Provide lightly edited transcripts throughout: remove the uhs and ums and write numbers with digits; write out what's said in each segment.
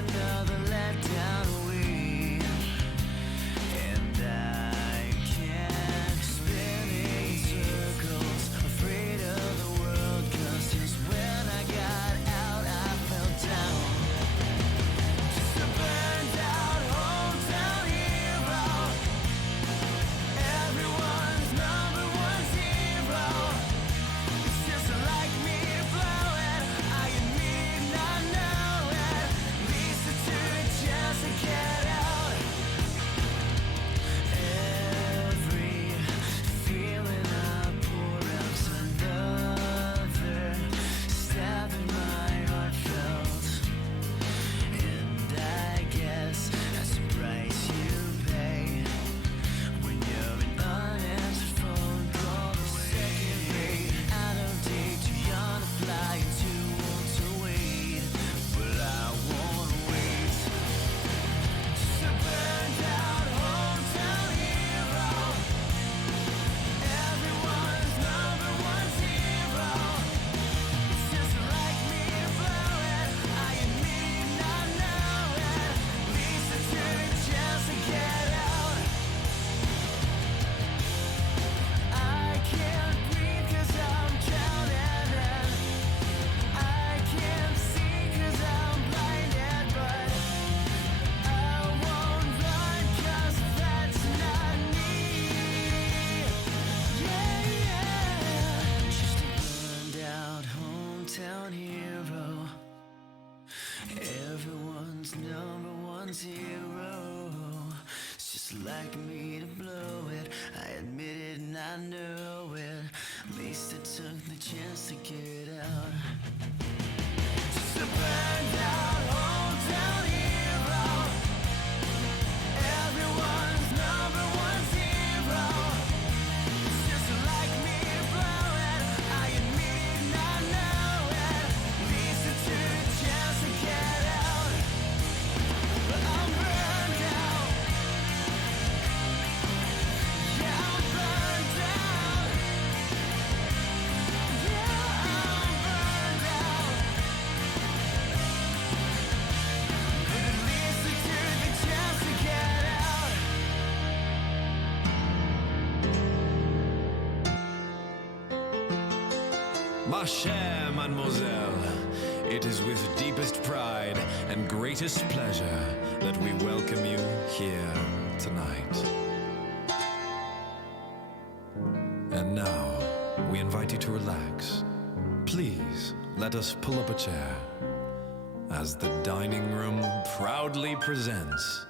another letdown away, and I can't spin in circles, afraid of the world, 'cause just when I got out I fell down. Just a burned out hometown hero, everyone's number one hero. It's just like me to blow it, I admit not know it. At least I took a chance to get out. Every feeling I pour out's another stab in my heart felt. And I guess that's the price you pay when you're an unanswered phone call, the second rate, out of date, too young to fly and too old to wait. But I won't wait. Just a burned out hometown hero, everyone's number one hero. It's just like me to blow it, I admit not know it. At least I took a chance to get out. I can't breathe 'cause I'm drowning, and I can't see 'cause I'm blinded. But I won't run 'cause that's not me. Yeah. Just a burned out hometown hero, everyone's number one hero. It's just like me to blow it, I admit it and I know it. At least I took the chance to get out. Just a burned out hometown hero, everyone's number one hero. It's just like me to blow it, I admit not know it. At least I took a chance to get out. But I'm burned out. Yeah, I'm burned out. Yeah, I'm burned out. But at least I took the chance to get out. Ma chère mademoiselle, it is with deepest pride and greatest pleasure that we welcome you here tonight. And now, we invite you to relax. Please, let us pull up a chair as the dining room proudly presents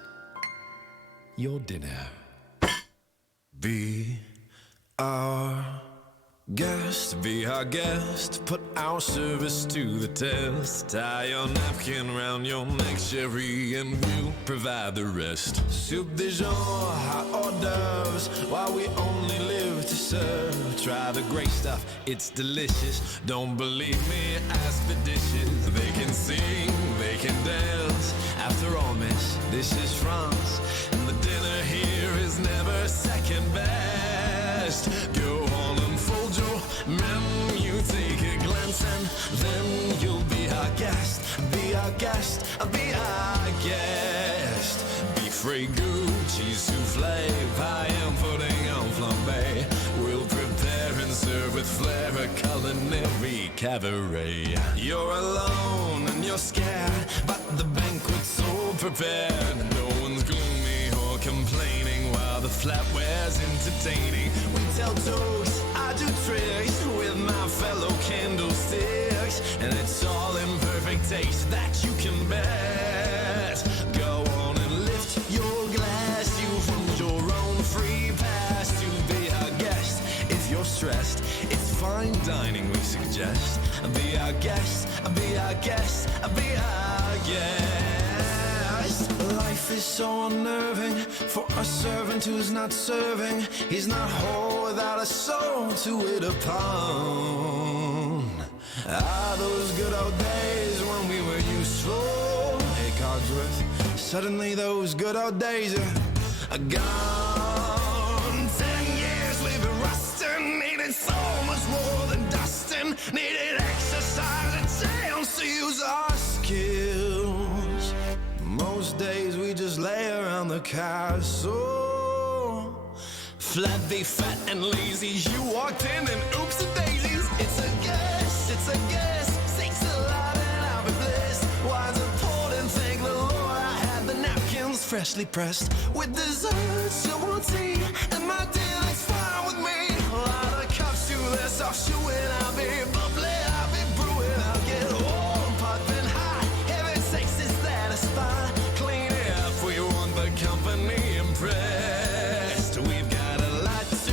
your dinner. Be our guest, be our guest, put our service to the test. Tie your napkin round your neck, Sherry, and we'll provide the rest. Soup de jour, hot hors d'oeuvres, while we only live to serve. Try the great stuff, it's delicious. Don't believe me, ask the dishes. They can sing, they can dance. After all, miss, this is France, and the dinner here is never second best. Go on and fold your menu, take a glance, and then you'll be our guest. Be our guest, be our guest. Beef ragout, cheese soufflé, pie and pudding en flambé. We'll prepare and serve with flair, a culinary cabaret. You're alone and you're scared, but the banquet's so prepared. No one's gloomy or complaining while the flatware's entertaining. We tell jokes, I do tricks with my fellow candlesticks, and it's all in perfect taste that you can bet. Go on and lift your glass, you've earned your own free pass to be our guest. If you're stressed, it's fine dining we suggest. Be our guest, be our guest, be our guest. Life is so unnerving for a servant who's not serving. He's not whole without a soul to it upon. Ah, those good old days when we were useful. Hey, Cogsworth, suddenly those good old days are gone. 10 years we've been rusting, needed so much more than dusting. Needed exercise and chance to use our skills. play around the castle. Flabby, fat, and lazy, you walked in and oops and daisies. It's a guess, sakes alive and I'll be blessed. Wines are poured and thank the Lord I had the napkins freshly pressed. With desserts you won't see, and my dear, that's fine with me. While the cups to this off shooing, I'll be bubbly, I'll be brewing, I'll get warm, popping high. Heaven sakes, is that a spot? Clean it up, we want the company impressed. We've got a lot to do,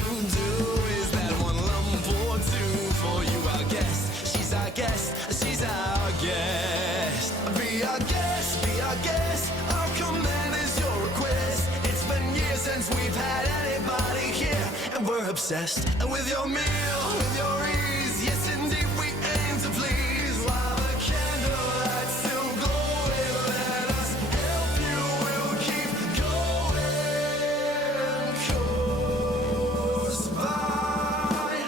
is that one lump or two for you, our guest? She's our guest, she's our guest. Be our guest, be our guest. Our command is your request. It's been years since we've had anybody here, and we're obsessed with your meal, with your ease. Yes, indeed, we aim to please. While the candlelight's still glowing, let us help you. We'll keep going. Course by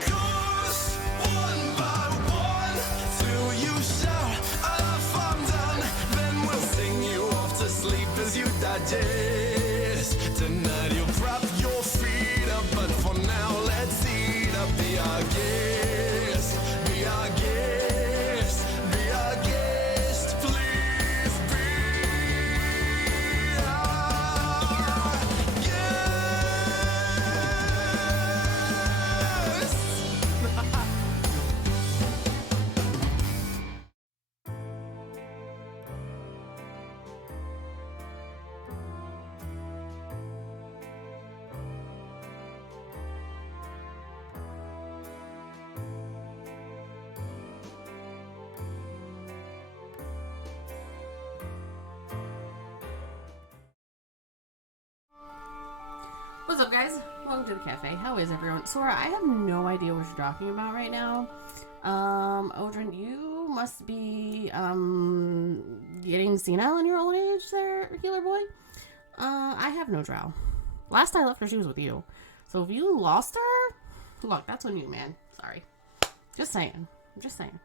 course, one by one, till you shout, enough, I'm done. Then we'll sing you off to sleep as you digest. Tonight you'll prop your feet up, but for now let's eat up. Be our guest, be our guest, be our guest, please be our guest. What's up, guys? Welcome to the cafe. How is everyone? Sora, I have no idea what you're talking about right now. Odrin, you must be, getting senile in your old age there, healer boy. I have no drow. Last I left her, she was with you. So if you lost her, look, that's on you, man. Sorry. Just saying. I'm just saying.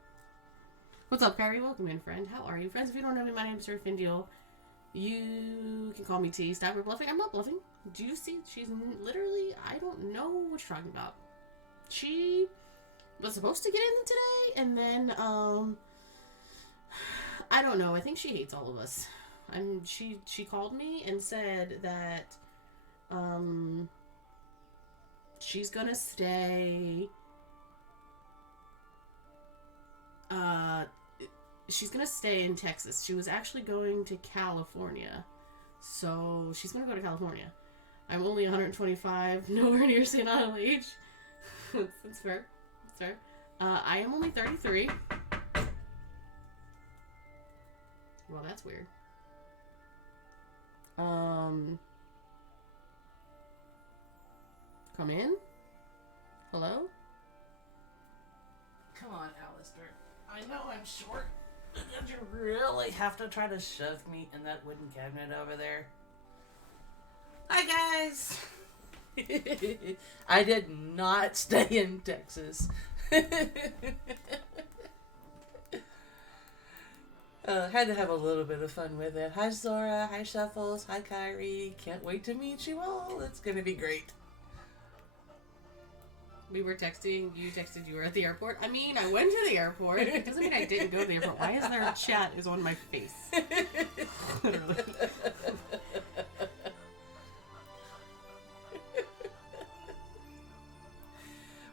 What's up, Kyrie? Welcome in, friend. How are you? Friends, if you don't know me, my name is Sir Findiel. You can call me T. Stop her bluffing. I'm not bluffing. Do you see? She's literally, I don't know what you're talking about. She was supposed to get in today, and then, I don't know. I think she hates all of us. She called me and said that, she's gonna stay, she's gonna stay in Texas. She was actually going to California. So she's gonna go to California. I'm only 125, nowhere near senile age. That's fair. That's fair. I am only 33. Well, that's weird. Come in? Hello? Come on, Alastor. I know I'm short. Did you really have to try to shove me in that wooden cabinet over there? Hi, guys! I did not stay in Texas. Had to have a little bit of fun with it. Hi, Zora. Hi, Shuffles. Hi, Kyrie. Can't wait to meet you all. It's gonna be great. We were texting, you texted you were at the airport. I mean, I went to the airport. It doesn't mean I didn't go to the airport. Why is there a chat is on my face? Literally.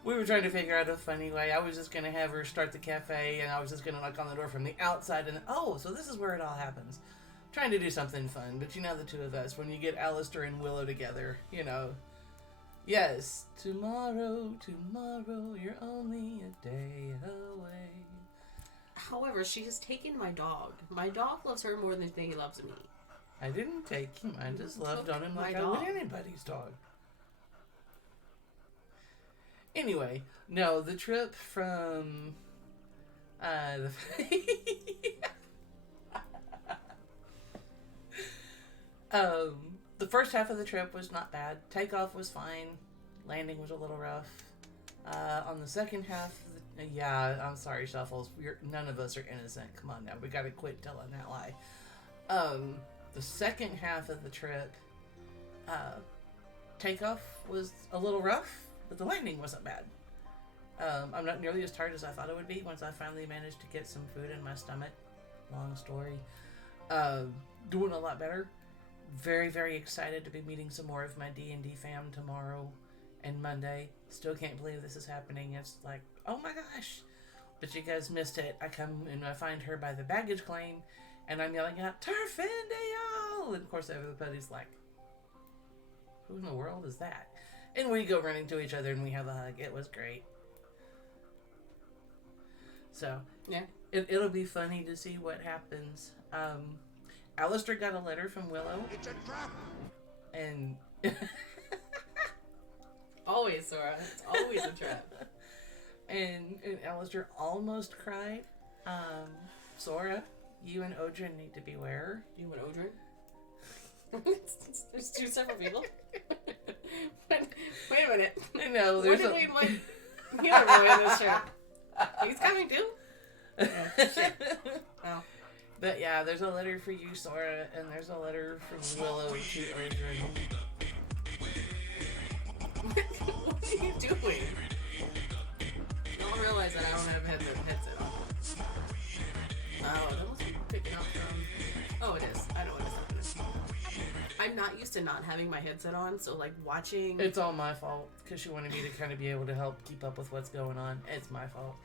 We were trying to figure out a funny way. I was just going to have her start the cafe, and I was just going to knock on the door from the outside, and oh, so this is where it all happens. Trying to do something fun, but you know the two of us, when you get Alastor and Willow together, you know. Yes, tomorrow, you're only a day away. However, she has taken my dog. My dog loves her more than he loves me. I didn't take him. I just loved on him like I would anybody's dog. Anyway, no, the trip from the first half of the trip was not bad. Takeoff was fine. Landing was a little rough. On the second half, yeah, I'm sorry, Shuffles. None of us are innocent. Come on now, we gotta quit telling that lie. The second half of the trip, takeoff was a little rough, but the landing wasn't bad. I'm not nearly as tired as I thought it would be once I finally managed to get some food in my stomach. Long story. Doing a lot better. Very, very excited to be meeting some more of my D&D fam tomorrow and Monday. Still can't believe this is happening. It's like, oh my gosh. But you guys missed it. I come and I find her by the baggage claim, and I'm yelling out, Terfindio! And of course everybody's like, who in the world is that? And we go running to each other and we have a hug. It was great. So, Yeah. it'll be funny to see what happens. Alastor got a letter from Willow. It's a trap! And Always, Sora. It's always a trap. and Alastor almost cried. Sora, you and Odrin need to beware. You and Odrin? There's two separate people? Wait a minute. I know, When there's did we, like... You don't ruin this show. He's coming too? Oh, shit. Oh. But yeah, there's a letter for you, Sora, and there's a letter from Willow to Odrin. What are you doing? Y'all realize that I don't have a headset on. Oh, that must be picking up from... Oh, it is. I know what it's happening. I'm not used to not having my headset on, so like watching... It's all my fault, because she wanted me to kind of be able to help keep up with what's going on. It's my fault.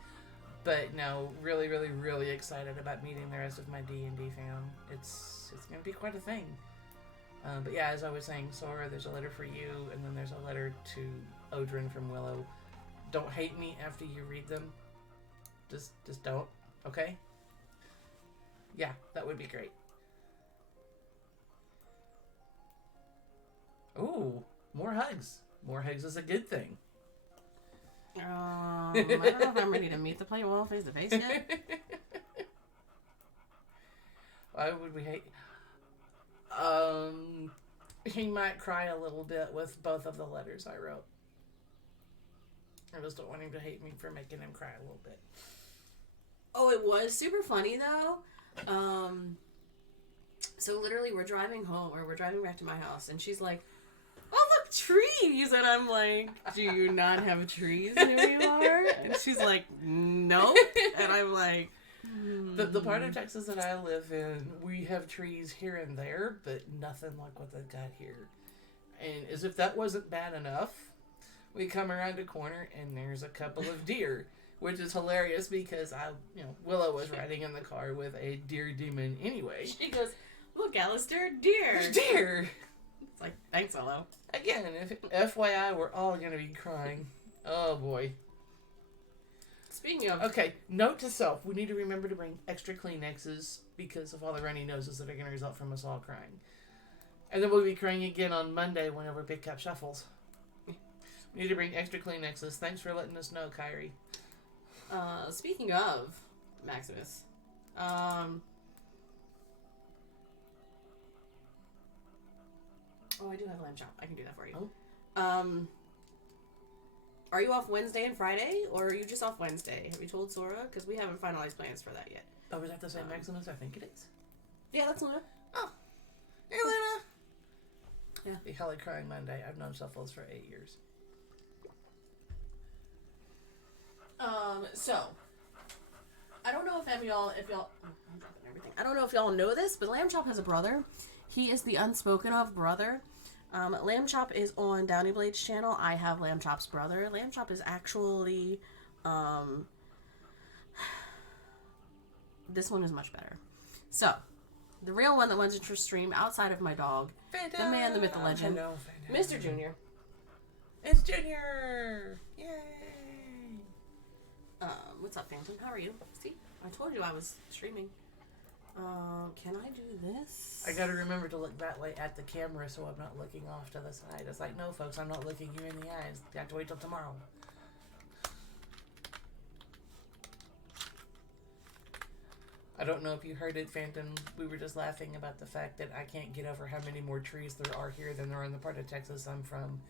But no, really, really, really excited about meeting the rest of my D&D fam. It's going to be quite a thing. But yeah, as I was saying, Sora, there's a letter for you, and then there's a letter to Odrin from Willow. Don't hate me after you read them. Just don't, okay? Yeah, that would be great. Ooh, more hugs. More hugs is a good thing. I don't know if I'm ready to meet the play well face to face yet. Why would we hate? He might cry a little bit with both of the letters I wrote. I just don't want him to hate me for making him cry a little bit. Oh, it was super funny though. So literally we're driving home, or we're driving back to my house, and she's like, oh, look, trees! And I'm like, do you not have trees where you are? And she's like, nope. And I'm like, The part of Texas that I live in, we have trees here and there, but nothing like what they've got here. And as if that wasn't bad enough, we come around a corner and there's a couple of deer, which is hilarious because Willow was riding in the car with a deer demon anyway. she goes, look, Alastor, deer. There's deer! It's like, thanks, hello. Again, if FYI, we're all going to be crying. Oh boy. Speaking of... Okay, note to self, we need to remember to bring extra Kleenexes because of all the runny noses that are going to result from us all crying. And then we'll be crying again on Monday whenever Big Cup shuffles. We need to bring extra Kleenexes. Thanks for letting us know, Kyrie. Speaking of Maximus, oh, I do have a lamb chop. I can do that for you. Oh. Are you off Wednesday and Friday, or are you just off Wednesday? Have you told Sora? Because we haven't finalized plans for that yet. Oh, is that the same Maximus? I think it is. Yeah, that's Luna. Oh. Hey, Luna! Yeah. Be hella crying Monday. I've known Shuffles for 8 years. So I don't know if y'all I'm dropping everything. I don't know if y'all know this, but Lamb Chop has a brother. He is the unspoken of brother. Lamb Chop is on Downy Blade's channel. I have Lamb Chop's brother. Lamb Chop is actually this one is much better. So the real one that wants to stream outside of my dog, Phantom! the man, the myth, the legend, Hello, Phantom. Mr. Junior. It's Junior! Yay! What's up, Phantom? How are you? See, I told you I was streaming. Can I do this? I gotta remember to look that way at the camera so I'm not looking off to the side. It's like, no, folks, I'm not looking you in the eyes. You have to wait till tomorrow. I don't know if you heard it, Phantom. We were just laughing about the fact that I can't get over how many more trees there are here than there are in the part of Texas I'm from.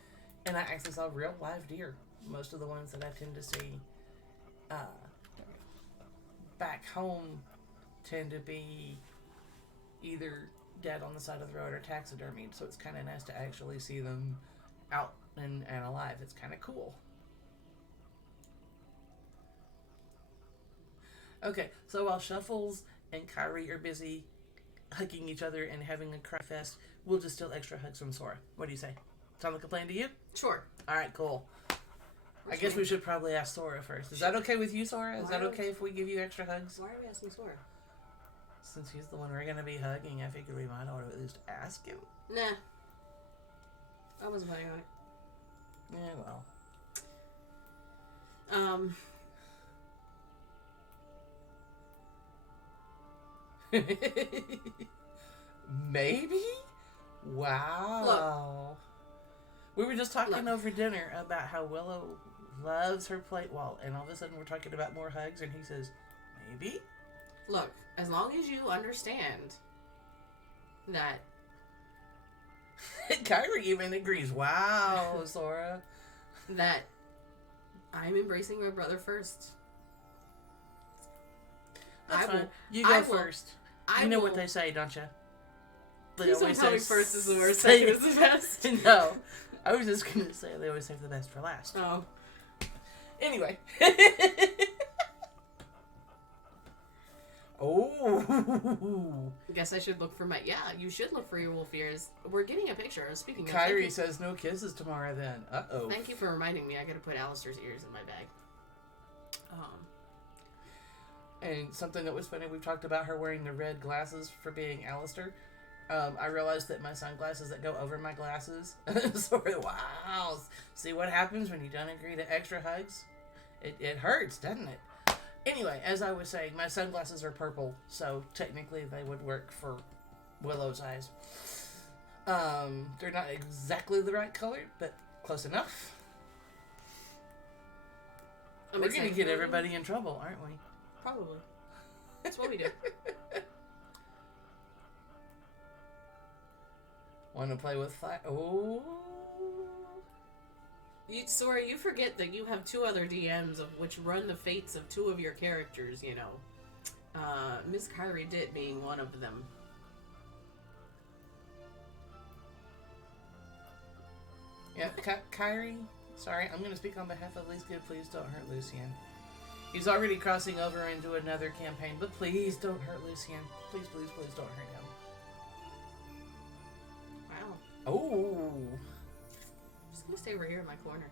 And I actually saw real live deer. Most of the ones that I tend to see back home tend to be either dead on the side of the road or taxidermied, so it's kind of nice to actually see them out and alive. It's kind of cool. Okay, so while Shuffles and Kyrie are busy hugging each other and having a cry fest, we'll just steal extra hugs from Sora. What do you say? Sound like a plan to you? Sure. Alright, cool. I guess we should probably ask Sora first. Is that okay with you, Sora? Is that okay if we give you extra hugs? Why are we asking Sora? Since he's the one we're going to be hugging, I figured we might ought to at least ask him. Nah. I wasn't planning on it. Yeah, well. Maybe? Wow. Look, we were just talking over dinner about how Willow loves her plate wall, and all of a sudden we're talking about more hugs, and he says, maybe? Look, as long as you understand that... Kyrie even agrees. Wow, Sora. That I'm embracing my brother first. That's fine. You go first. You know what they say, don't you? Please don't tell me first is the worst, second is the best. No. I was just going to say they always save the best for last. Oh. Anyway. Oh. I guess I should look for my... Yeah, you should look for your wolf ears. We're getting a picture. Speaking of... Kyrie says no kisses tomorrow then. Uh-oh. Thank you for reminding me. I gotta put Alastor's ears in my bag. And something that was funny, we've talked about her wearing the red glasses for being Alastor. I realized that my sunglasses that go over my glasses, sort of, wow. See what happens when you don't agree to extra hugs? It hurts, doesn't it? Anyway, as I was saying, my sunglasses are purple, so technically they would work for Willow's eyes. They're not exactly the right color, but close enough. We're going to get everybody in trouble, aren't we? Probably. That's what we do. Want to play with fire? Oh. Sora, you forget that you have two other DMs of which run the fates of two of your characters, you know. Miss Kyrie Ditt being one of them. Yeah, Kyrie, sorry, I'm going to speak on behalf of Lee's Good. Please don't hurt Lucian. He's already crossing over into another campaign, but please don't hurt Lucian. Please, please, please don't hurt him. Wow. Oh. I'm just going to stay over here in my corner.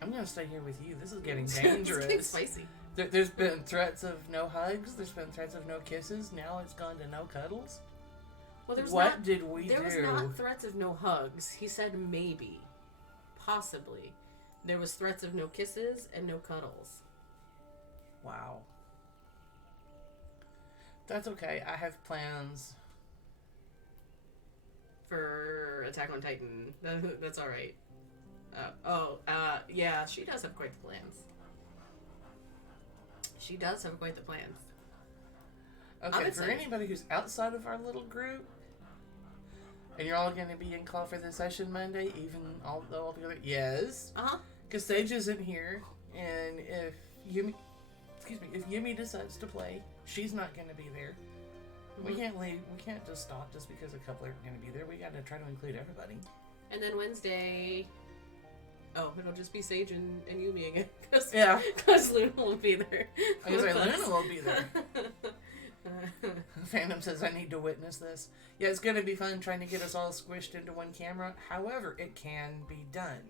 I'm going to stay here with you. This is getting dangerous. It's getting spicy. There's been threats of no hugs. There's been threats of no kisses. Now it's gone to no cuddles. Well, there was what did we do? There was not threats of no hugs. He said maybe. Possibly. There was threats of no kisses and no cuddles. Wow. That's okay. I have plans. For Attack on Titan. That's alright. Yeah, she does have quite the plans. She does have quite the plans. Okay, for anybody who's outside of our little group, and you're all going to be in call for the session Monday, even although all together, yes. Uh-huh. Because Sage isn't here, and if Yumi decides to play, she's not going to be there. Mm-hmm. We can't leave. We can't just stop just because a couple are going to be there. We got to try to include everybody. And then Wednesday, it'll just be Sage and Yumi again. Yeah. Because Luna won't be there. I was like, Luna won't be there. Phantom says, I need to witness this. Yeah, it's going to be fun trying to get us all squished into one camera. However, it can be done.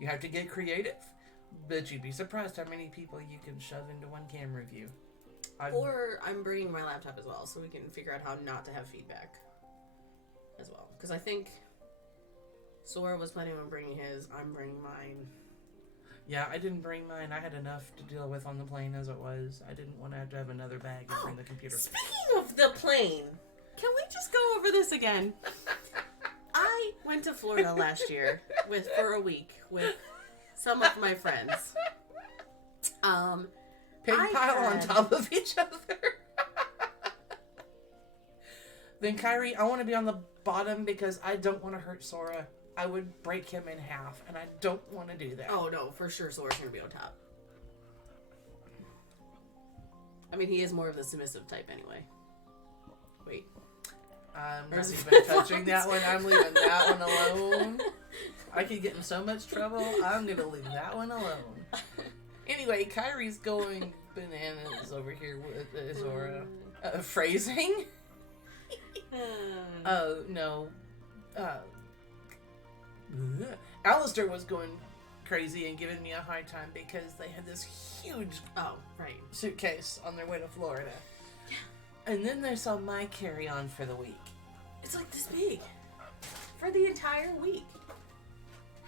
You have to get creative, but you'd be surprised how many people you can shove into one camera view. Or I'm bringing my laptop as well, so we can figure out how not to have feedback as well. Because I think Sora was planning on bringing his, I'm bringing mine. Yeah, I didn't bring mine. I had enough to deal with on the plane as it was. I didn't want to have another bag and bring the computer. Speaking of the plane, can we just go over this again? I went to Florida last year for a week with some of my friends. Pig pile on top of each other. Then Kyrie, I want to be on the bottom because I don't want to hurt Sora. I would break him in half, and I don't want to do that. Oh, no, for sure Sora's going to be on top. I mean, he is more of the submissive type anyway. Wait. I'm Or not is it even touching flip-flops? that one. I'm leaving that one alone. I could get in so much trouble. I'm going to leave that one alone. Anyway, Kyrie's going bananas over here with Zora. Phrasing? Oh, no. Alastor was going crazy and giving me a hard time because they had this huge Oh, right. suitcase on their way to Florida. And then they saw my carry-on for the week. It's like this big. For the entire week.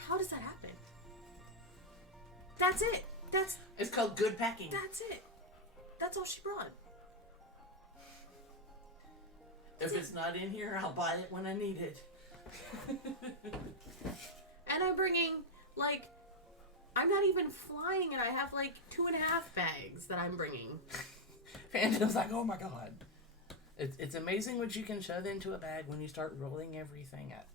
How does that happen? That's it. It's called good packing. That's it. That's all she brought. If it's not in here, I'll buy it when I need it. And I'm bringing, like, I'm not even flying and I have, like, 2.5 bags that I'm bringing. Phantom's like, oh my god. It's amazing what you can shove into a bag when you start rolling everything up.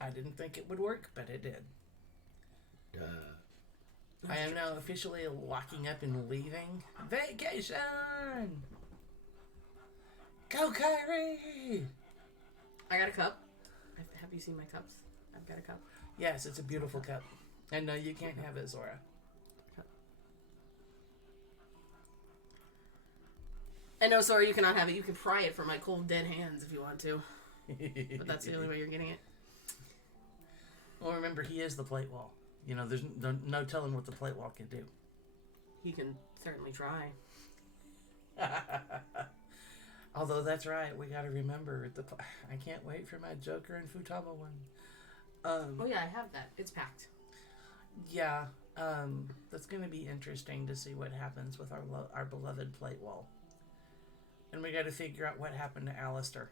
I didn't think it would work, but it did. I am now officially locking up and leaving. Vacation! Go, Kyrie! I got a cup. Have you seen my cups? I've got a cup. Yes, it's a beautiful cup. And no, you can't have it, Zora. And no, sorry, you cannot have it. You can pry it from my cold, dead hands if you want to. But that's the only way you're getting it. Well, remember, he is the plate wall. You know, there's no telling what the plate wall can do. He can certainly try. Although that's right, we got to remember I can't wait for my Joker and Futaba one. Oh yeah, I have that. It's packed. Yeah, that's going to be interesting to see what happens with our beloved plate wall, and we got to figure out what happened to Alastor.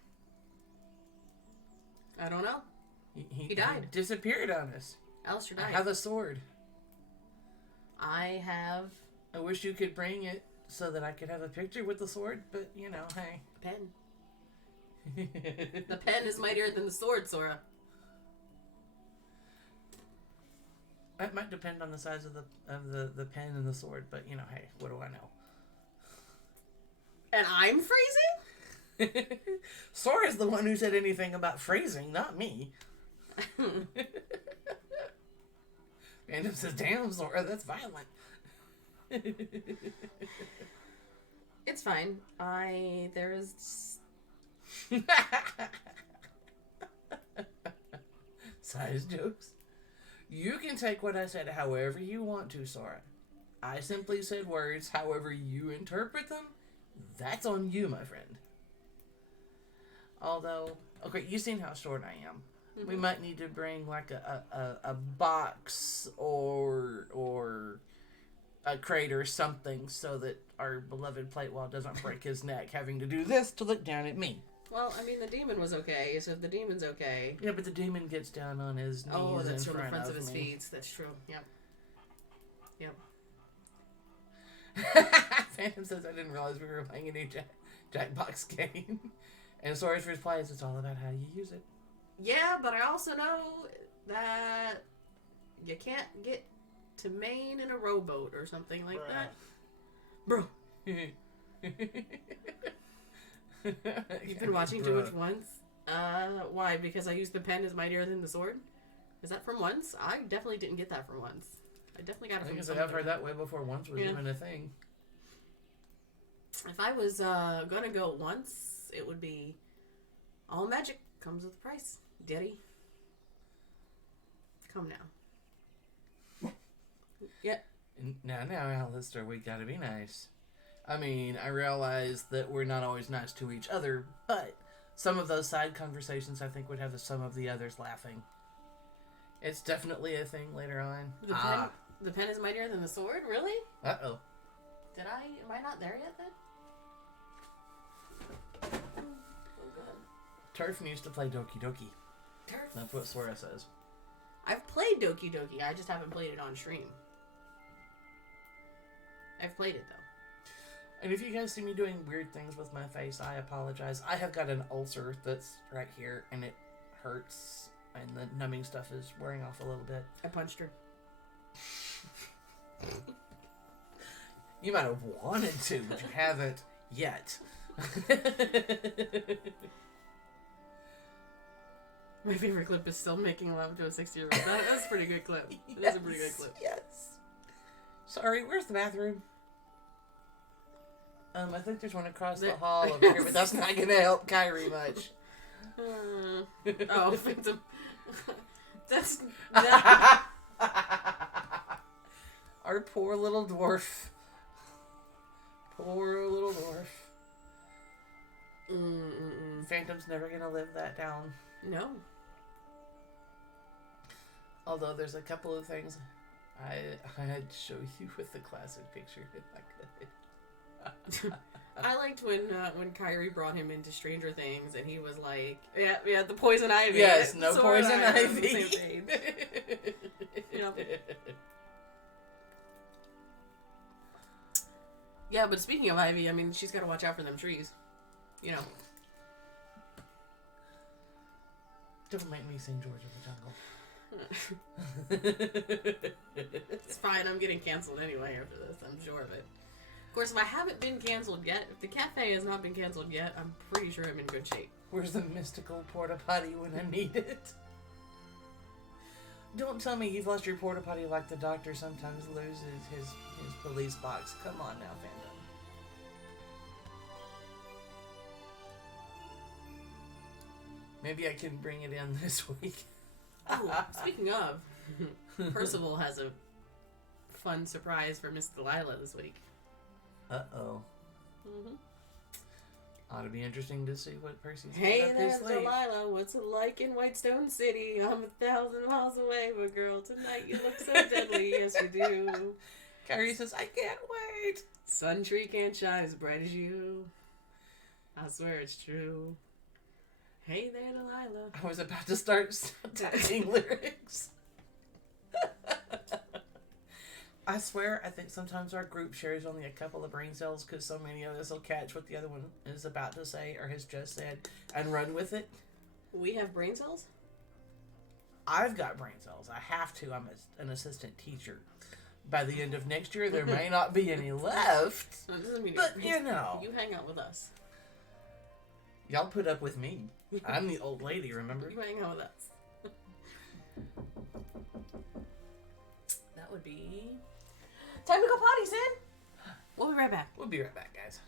I don't know. He died. He disappeared on us. Alastor I died. have a sword. I have I wish you could bring it so that I could have a picture with the sword, but you know, hey. a pen. The pen is mightier than the sword, Sora. That might depend on the size of the pen and the sword, but you know, hey, what do I know? And I'm phrasing? Sora's the one who said anything about phrasing, not me. Phantom says, damn, Sora, that's violent. It's fine. There's Size jokes. You can take what I said however you want to, Sora. I simply said words however you interpret them. That's on you, my friend. Although, okay, you've seen how short I am. Mm-hmm. We might need to bring like a box or a crate or something so that our beloved plate wall doesn't break his neck having to do this to look down at me. Well, I mean, the demon was okay, so if the demon's okay. Yeah, but the demon gets down on his knees Oh, that's in from the front fronts of his me. feet. That's true. Yep. Phantom says, I didn't realize we were playing a new Jackbox game. And Sora's reply is, it's all about how you use it. Yeah, but I also know that you can't get to Maine in a rowboat or something like that. Bro. You've been watching too much Once? Why? Because I used the pen is mightier than the sword? Is that from Once? I definitely didn't get that from Once. I definitely got it from I've heard that way before Once was even a thing. If I was gonna go Once, it would be all magic comes with a price. Daddy. Come now. Yep. Now, Alastor, we gotta be nice. I mean, I realize that we're not always nice to each other, but some of those side conversations I think would have some of the others laughing. It's definitely a thing later on. The pen is mightier than the sword? Really? Uh-oh. Am I not there yet then? Oh, good. Turf needs to play Doki Doki. Turf? That's what Sora says. I've played Doki Doki, I just haven't played it on stream. I've played it though. And if you guys see me doing weird things with my face, I apologize. I have got an ulcer that's right here, and it hurts, and the numbing stuff is wearing off a little bit. I punched her. You might have wanted to, but you haven't yet. My favorite clip is still making love to a 60-year-old. That's a pretty good clip. That's a pretty good clip. Yes. Sorry, where's the bathroom? I think there's one across the hall over here, but that's not gonna help Kyrie much. Phantom. That's Our poor little dwarf. Poor little dwarf. Phantom's never gonna live that down. no. Although there's a couple of things I'd show you with the classic picture if I could. I liked when Kyrie brought him into Stranger Things and he was like, yeah, the poison ivy. Yes, no Sora and poison I are on the ivy. same page. You know? Yeah, but speaking of Ivy, I mean, she's got to watch out for them trees. You know. Don't make me sing George of the Jungle. It's fine, I'm getting canceled anyway after this, I'm sure of it. Of course, if I haven't been canceled yet, if the cafe has not been canceled yet, I'm pretty sure I'm in good shape. Where's the mystical porta potty when I need it? Don't tell me you've lost your porta potty like the Doctor sometimes loses his police box. Come on now, Phantom. Maybe I can bring it in this week. Oh, speaking of, Percival has a fun surprise for Miss Delilah this week. Uh-oh. Mm-hmm. Ought to be interesting to see what Percy's Hey got up there, his sleeve. Delilah, what's it like in Whitestone City? I'm 1,000 miles away, but girl, tonight you look so deadly, yes you do. Carrie says, I can't wait. Sun tree can't shine as bright as you. I swear it's true. Hey there, Delilah. I was about to start typing lyrics. I swear, I think sometimes our group shares only a couple of brain cells because so many of us will catch what the other one is about to say or has just said and run with it. We have brain cells? I've got brain cells. I have to. I'm an assistant teacher. By the end of next year, there may not be any left. That doesn't mean But, you know. You hang out with us. Y'all put up with me. I'm the old lady, remember? You hang out with us. That would be... Time to go potty, Sin! We'll be right back. We'll be right back, guys.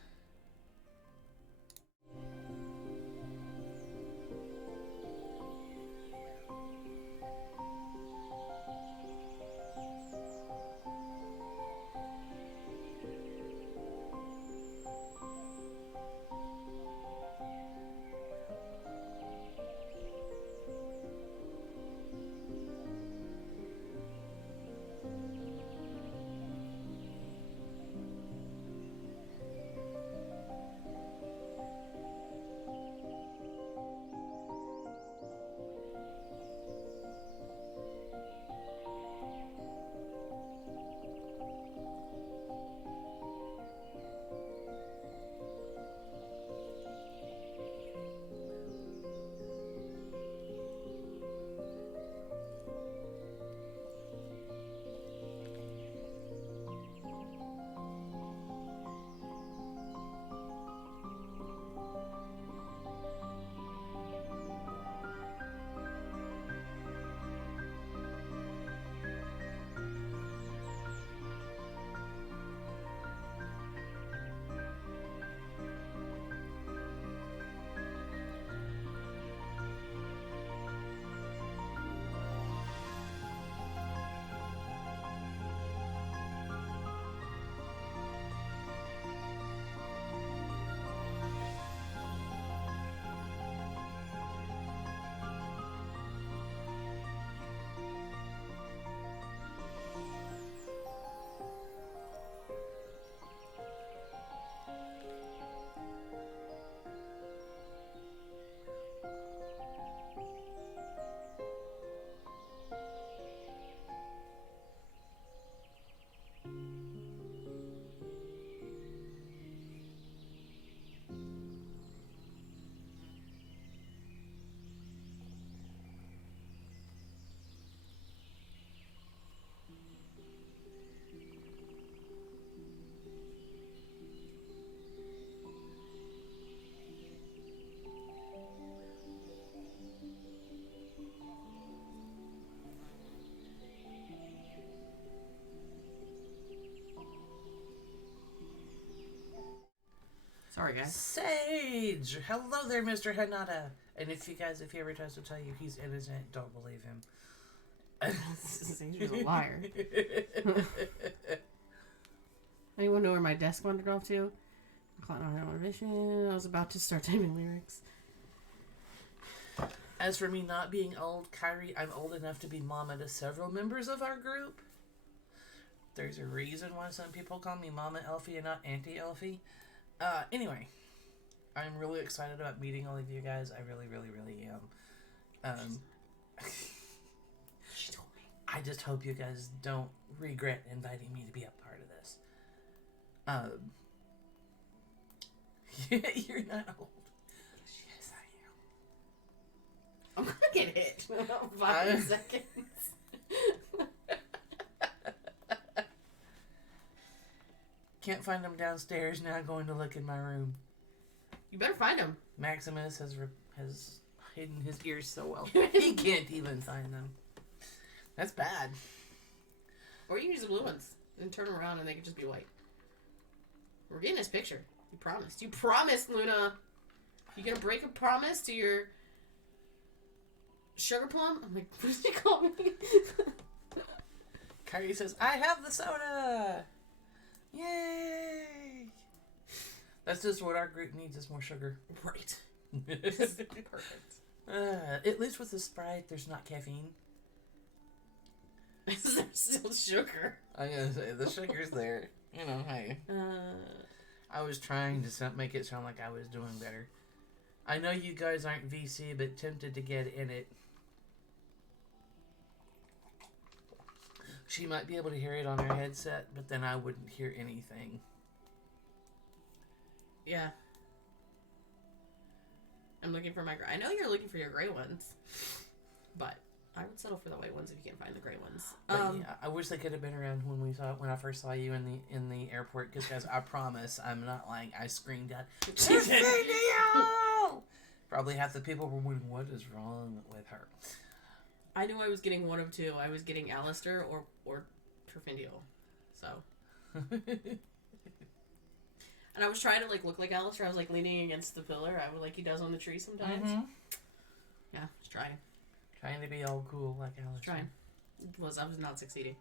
Sorry, guys. Sage! Hello there, Mr. Hanada. And if he ever tries to tell you he's innocent, don't believe him. Sage is a liar. Anyone know where my desk wandered off to? Cloud on vision. I was about to start typing lyrics. As for me not being old, Kyrie, I'm old enough to be mama to several members of our group. There's a reason why some people call me Mama Elfie and not Auntie Elfie. Anyway, I'm really excited about meeting all of you guys. I really, really, really am. She told me. I just hope you guys don't regret inviting me to be a part of this. You're not old. Yes, I am. I'm gonna get hit in about 5 seconds. Can't find him downstairs. Now going to look in my room. You better find him. Maximus has hidden his ears so well. He can't even find them. That's bad. Or you can use the blue ones and turn them around and they can just be white. We're getting his picture. You promised. You promised, Luna. You gonna break a promise to your sugar plum? I'm like, what did you call me? Kyrie says, I have the soda! Yay! That's just what our group needs is more sugar. Right. Perfect. At least with the Sprite, there's not caffeine. There's still sugar. I'm gonna say, the sugar's there. You know, hey. I was trying to make it sound like I was doing better. I know you guys aren't VC, but tempted to get in it. She might be able to hear it on her headset, but then I wouldn't hear anything. Yeah. I'm looking for my... I know you're looking for your gray ones, but I would settle for the white ones if you can find the gray ones. But yeah, I wish they could have been around when I first saw you in the airport. Because guys, I promise I'm not lying. I screamed out, "She's video!" Probably half the people were wondering what is wrong with her. I knew I was getting one of two. I was getting Alastor or Terfindial. So. And I was trying to look like Alastor. I was leaning against the pillar. I would like he does on the tree sometimes. Mm-hmm. Yeah, just trying. Trying to be all cool like Alice. Trying. I was not succeeding.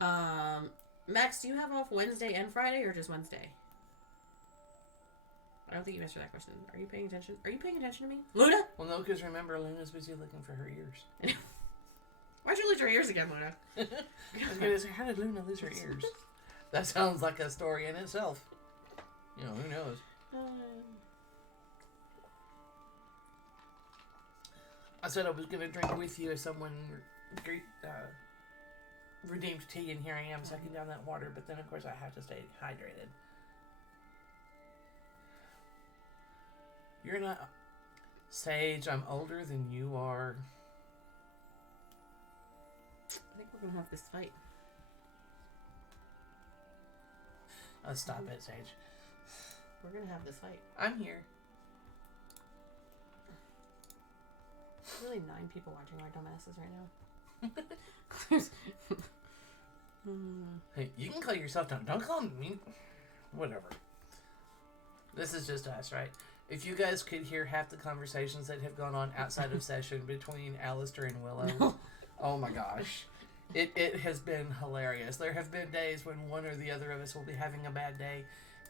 Max, do you have off Wednesday and Friday or just Wednesday? I don't think you answered that question. Are you paying attention? Are you paying attention to me? Luna? Well, no, because remember, Luna's busy looking for her ears. Why'd you lose your ears again, Luna? I was going to say, how did Luna lose her ears? That sounds like a story in itself. You know, who knows? I said I was going to drink with you as someone redeemed tea, and here I am sucking down that water, but then, of course, I have to stay hydrated. You're not... Sage, I'm older than you are. I think we're going to have this fight. Stop it, Sage. We're going to have this fight. I'm here. There's really 9 people watching our dumbasses right now. Hey, you can call yourself dumb. Don't call me... Whatever. This is just us, right? If you guys could hear half the conversations that have gone on outside of session between Alastor and Willow, oh my gosh. It has been hilarious. There have been days when one or the other of us will be having a bad day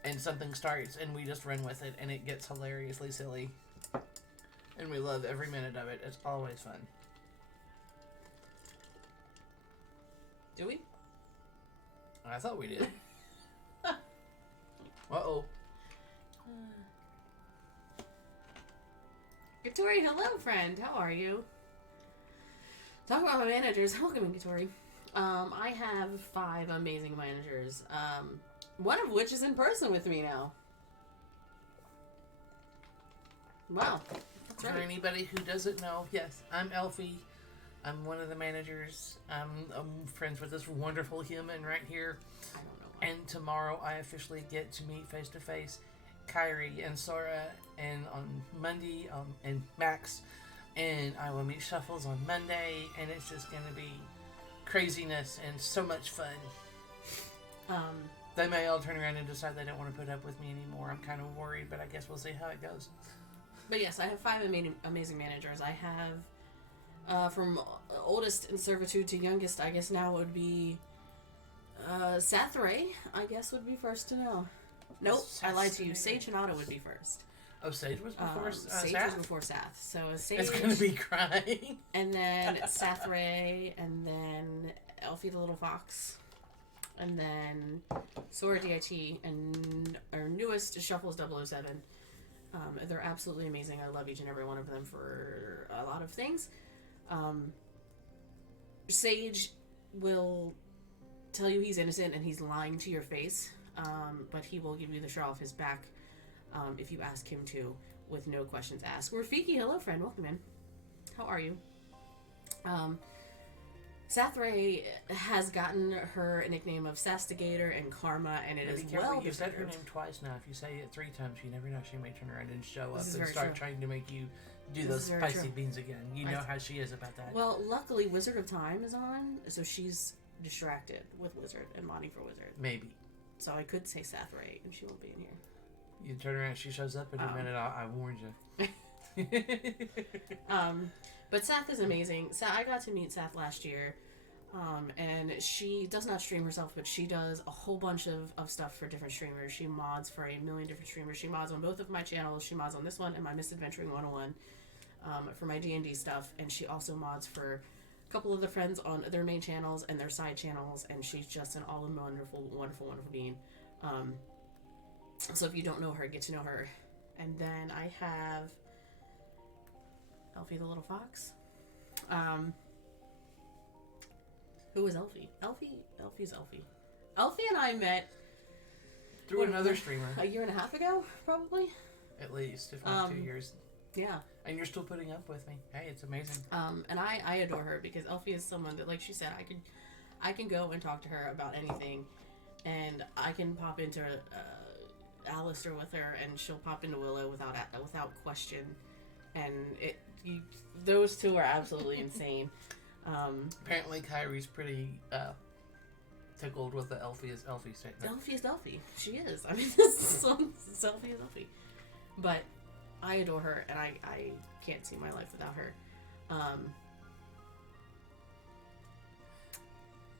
and something starts and we just run with it and it gets hilariously silly. And we love every minute of it. It's always fun. Do we? I thought we did. Uh-oh. Gatori, hello, friend. How are you? Talk about my managers. Welcome, Gatori. I have 5 amazing managers. One of which is in person with me now. Wow. That's For right. anybody who doesn't know, yes, I'm Elfie. I'm one of the managers. I'm friends with this wonderful human right here. I don't know why. And tomorrow I officially get to meet face to face Kyrie and Sora, and on Monday and Max, and I will meet Shuffles on Monday, and it's just gonna be craziness and so much fun. They may all turn around and decide they don't want to put up with me anymore. I'm kind of worried, but I guess we'll see how it goes. But yes, I have 5 amazing managers. I have, from oldest in servitude to youngest, I guess now would be Sathray, I guess, would be first to know. Nope, I lied to you. Sage Hinata would be first. Oh, Sage was before Sage Sath? was before Sath. So Sage... It's going to be crying. And then Sathray, and then Elfie the Little Fox. And then Sora DIT, and our newest Shuffle is 007. They're absolutely amazing. I love each and every one of them for a lot of things. Sage will tell you he's innocent and he's lying to your face, but he will give you the shirt off his back if you ask him to, with no questions asked. Rafiki, hello friend, welcome in. How are you? Sathray has gotten her a nickname of Sastigator and Karma, and it is well You've said her deserved. name twice now. If you say it 3 times, you never know. She may turn around and show up This is and very start true. trying to make you do This those is very spicy true. beans again. You know how she is about that. Well, luckily Wizard of Time is on, so she's distracted with Wizard and modding for Wizard. Maybe. So I could say Sathray, and she won't be in here. You turn around, she shows up in a minute. I warned you. But Sath is amazing. I got to meet Sath last year, and she does not stream herself, but she does a whole bunch of stuff for different streamers. She mods for a million different streamers. She mods on both of my channels. She mods on this one and my Misadventuring 101 for my D&D stuff, and she also mods for a couple of the friends on their main channels and their side channels, and she's just an all-wonderful, wonderful, wonderful being. So if you don't know her, get to know her. And then I have Elfie the Little Fox. Who is Elfie? Elfie's Elfie. Elfie and I met Through another streamer. a year and a half ago, probably. At least, if not 2 years. Yeah. And you're still putting up with me. Hey, it's amazing. And I adore her because Elfie is someone that, like she said, I can go and talk to her about anything, and I can pop into Alastor with her, and she'll pop into Willow without question, and those two are absolutely insane. Apparently, Kyrie's pretty tickled with the Elfie is Elfie statement. Elfie is Elfie. She is. I mean, this Elfie is Elfie. But I adore her, and I can't see my life without her.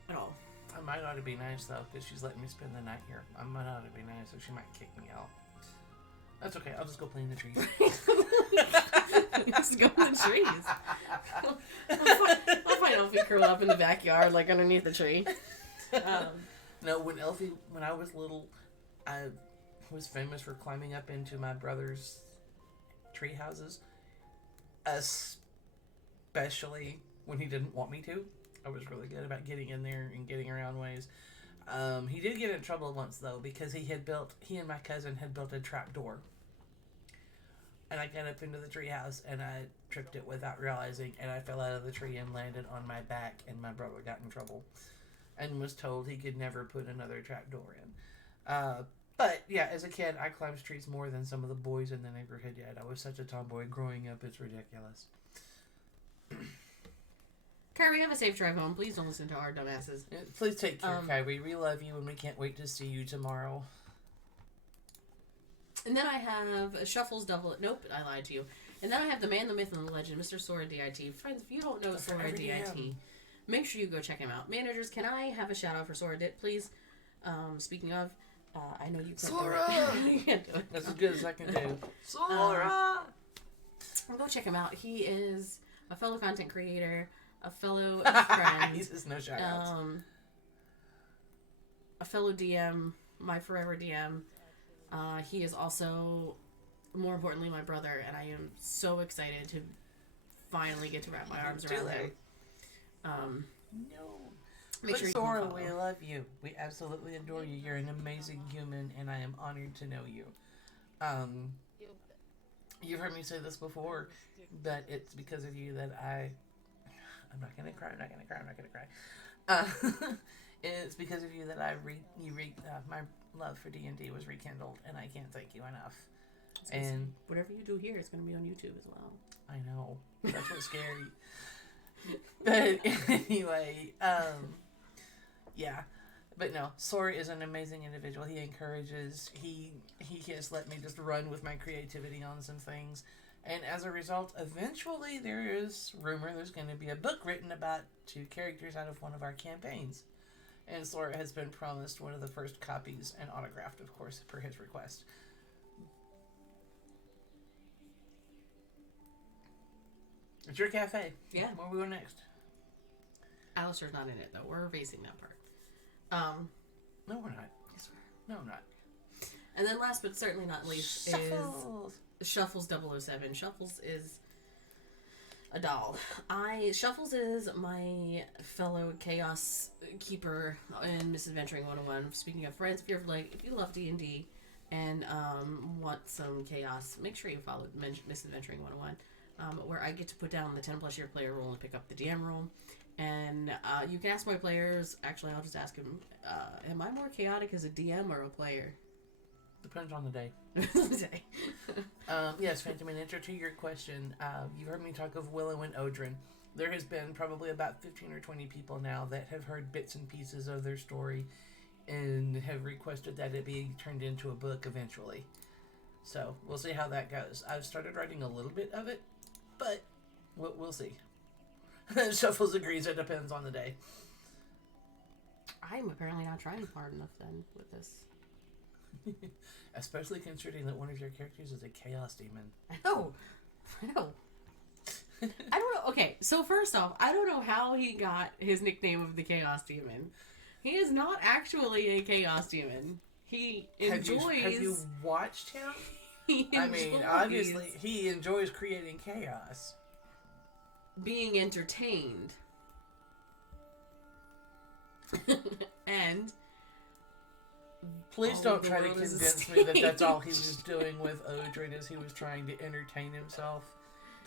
At all. I might ought to be nice, though, because she's letting me spend the night here. I might ought to be nice, so she might kick me out. That's okay. I'll just go play in the trees. Just go in the trees. I'll find Elfie curled up in the backyard, like underneath the tree. No, when I was little, I was famous for climbing up into my brother's tree houses, especially when he didn't want me to. I was really good about getting in there and getting around ways. He did get in trouble once, though, because he and my cousin had built a trap door. And I got up into the tree house, and I tripped it without realizing, and I fell out of the tree and landed on my back, and my brother got in trouble and was told he could never put another trap door in. But, yeah, as a kid, I climbed trees more than some of the boys in the neighborhood did. I was such a tomboy growing up, it's ridiculous. Kyrie, have a safe drive home. Please don't listen to our dumbasses. Please take care, Kyrie. We love you, and we can't wait to see you tomorrow. And then I have Shuffle's Double... Nope, I lied to you. And then I have the man, the myth, and the legend, Mr. Sora DIT. Friends, if you don't know Sora DIT, make sure you go check him out. Managers, can I have a shout-out for Sora DIT, please? Speaking of, I know you can't Sora! do it. You can't do it. That's as good as I can do. Sora! Go check him out. He is a fellow content creator, a fellow friend. He says no shout-outs. A fellow DM, my forever DM. He is also, more importantly, my brother, and I am so excited to finally get to wrap my arms around him. No. Make But sure you Sora, follow. we love you. We absolutely adore you. You're an amazing human, and I am honored to know you. You've heard me say this before, but it's because of you that I'm not gonna cry. It's because of you that my love for D&D was rekindled, and I can't thank you enough. And whatever you do here is going to be on YouTube as well. I know. That's what's scary. But anyway, yeah. But no, Sora is an amazing individual. He encourages, he has let me just run with my creativity on some things. And as a result, eventually there's going to be a book written about 2 characters out of one of our campaigns. And Sora has been promised one of the first copies and autographed, of course, per his request. It's your cafe. Yeah. Where we go next? Alastor's not in it, though. We're erasing that part. No, we're not. Yes, we are. No, we're not. And then last but certainly not least is Shuffles 007. Shuffles is a doll. Shuffles is my fellow chaos keeper in Misadventuring 101. Speaking of friends, if you love D&D and want some chaos, make sure you follow Misadventuring 101, where I get to put down the 10+ year player role and pick up the DM role. And you can ask my players. Actually, I'll just ask him. Am I more chaotic as a DM or a player? Depends on the day. Yes, Phantom, in answer to your question, you've heard me talk of Willow and Odrin. There has been probably about 15 or 20 people now that have heard bits and pieces of their story and have requested that it be turned into a book eventually. So, we'll see how that goes. I've started writing a little bit of it, but we'll see. Shuffles agrees it depends on the day. I'm apparently not trying hard enough then with this. Especially considering that one of your characters is a chaos demon. I know. I don't know. Okay, so first off, I don't know how he got his nickname of the Chaos Demon. He is not actually a Chaos Demon. He enjoys... Have you watched him? He enjoys... I mean, obviously, he enjoys creating chaos. Being entertained. And... Please don't try to convince me that that's all he was doing with Odrin, is he was trying to entertain himself.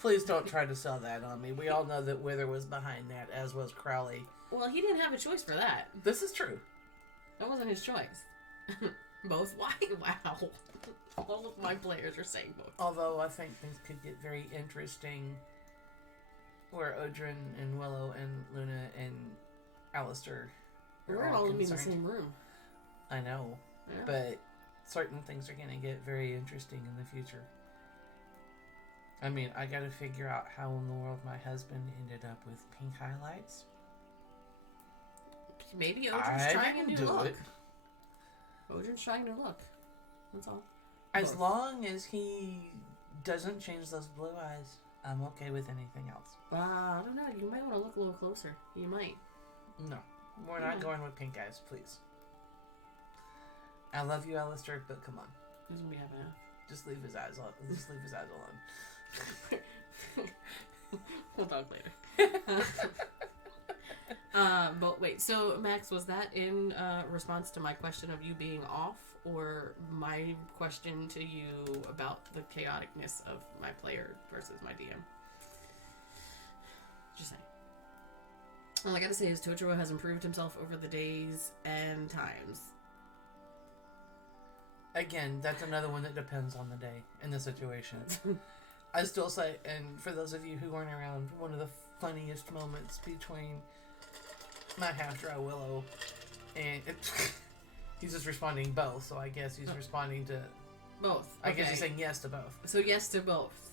Please don't try to sell that on me. We all know that Wither was behind that, as was Crowley. Well, he didn't have a choice for that. This is true. That wasn't his choice. Both? Why? Wow. All of my players are saying both. Although I think things could get very interesting where Odrin and Willow and Luna and Alastor We're all going to be in the same room. I know, Yeah. but certain things are going to get very interesting in the future. I mean, I got to figure out how in the world my husband ended up with pink highlights. Maybe Odrin's trying a new look. It. Odrin's trying a new look. That's all. As long as he doesn't change those blue eyes, I'm okay with anything else. I don't know. You might want to look a little closer. You might. No, we're not going with pink eyes, please. I love you, Alastor, but come on. He's gonna be having a... Just leave his eyes alone. Just leave his eyes alone. We'll talk later. But wait, so Max, was that in response to my question of you being off, or my question to you about the chaoticness of my player versus my DM? Just saying. All I gotta say is Totoro has improved himself over the days and times. Again, that's another one that depends on the day and the situation. I still say, and for those of you who weren't around, one of the funniest moments between my half-dry Willow and... he's just responding both, so I guess he's responding to... Both. I guess he's saying yes to both. So yes to both.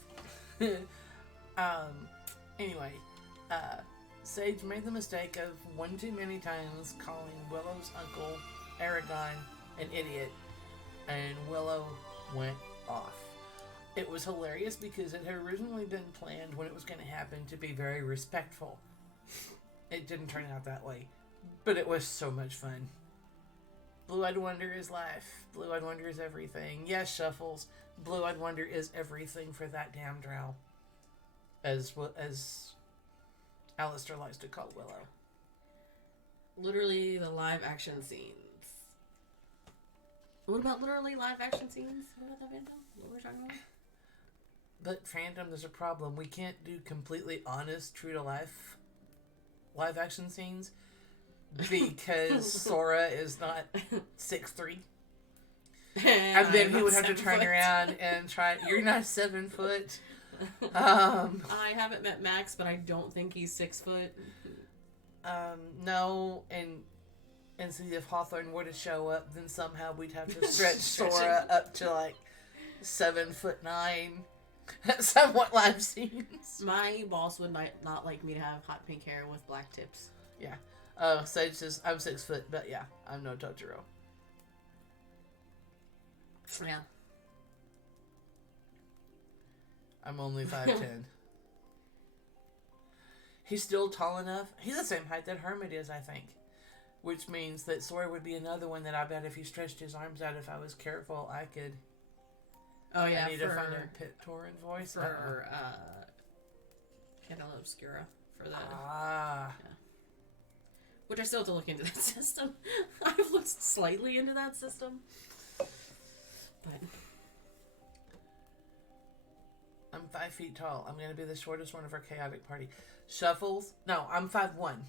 Anyway, Sage made the mistake of one too many times calling Willow's uncle, Aragon, an idiot. And Willow went off. It was hilarious because it had originally been planned when it was going to happen to be very respectful. It didn't turn out that way, but it was so much fun. Blue-Eyed Wonder is life. Blue-Eyed Wonder is everything. Yes, Shuffles. Blue-Eyed Wonder is everything for that damn drow. As Alastor likes to call Willow. Literally the live action scenes. What about literally live action scenes? What about that, Phantom? What were we talking about? But Phantom, there's a problem. We can't do completely honest, true to life live action scenes because Sora is not 6'3". And then he would have to turn around and try. You're not 7 foot. I haven't met Max, but I don't think he's 6 foot. No, and and see if Hawthorne were to show up, then somehow we'd have to stretch Sora up to like 7'9", somewhat live scenes. My boss would not like me to have hot pink hair with black tips. Yeah. Sage says I'm 6 foot, but yeah, I'm no Totoro. Yeah. I'm only 5'10". He's still tall enough. He's the same height that Hermit is, I think. Which means that Sora would be another one that I bet if he stretched his arms out, if I was careful, I could. Oh yeah, I need to find a Pictoran voice. For Candela Obscura for that. Ah. Yeah. Which I still have to look into that system. I've looked slightly into that system. But I'm 5 feet tall. I'm going to be the shortest one of our chaotic party. Shuffles? No, I'm 5'1".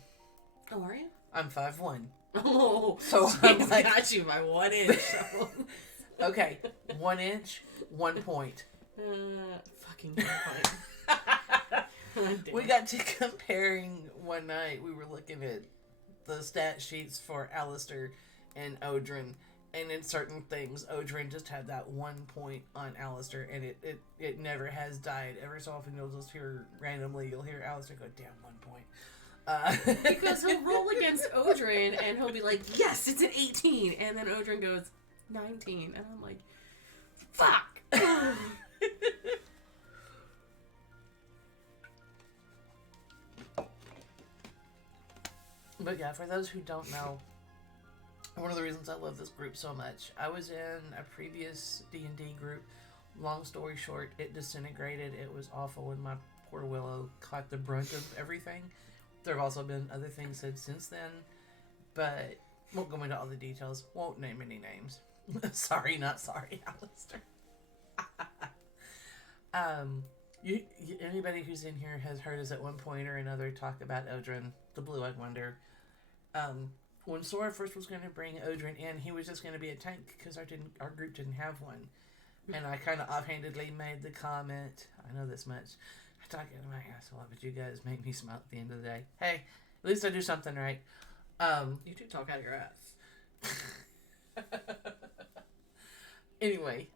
oh, are you? I'm 5'1". Oh, So I'm I'm like, got you by 1 inch. okay, 1 inch, 1 point. Fucking 1 point. We got to comparing one night. We were looking at the stat sheets for Alastor and Odrin, and in certain things, Odrin just had that 1 point on Alastor, and it never has died. Every so often, you'll just hear randomly, you'll hear Alastor go, "Damn, 1 point." Because he'll roll against Odrin, and he'll be like, "Yes, it's an 18," and then Odrin goes 19, and I'm like, "Fuck." But yeah, for those who don't know, one of the reasons I love this group so much, I was in a previous D&D group. Long story short, it disintegrated. It was awful, and my poor Willow caught the brunt of everything. There have also been other things said since then, but won't go into all the details. Won't name any names. Sorry, not sorry, Alastor. Anybody who's in here has heard us at one point or another talk about Odrin, the Blue-Eyed Wonder. When Sora first was going to bring Odrin in, he was just going to be a tank because our group didn't have one. And I kind of offhandedly made the comment, I know this much, I talk out of my ass a lot, but you guys make me smile at the end of the day. Hey, at least I do something right. You do talk out of your ass. Anyway,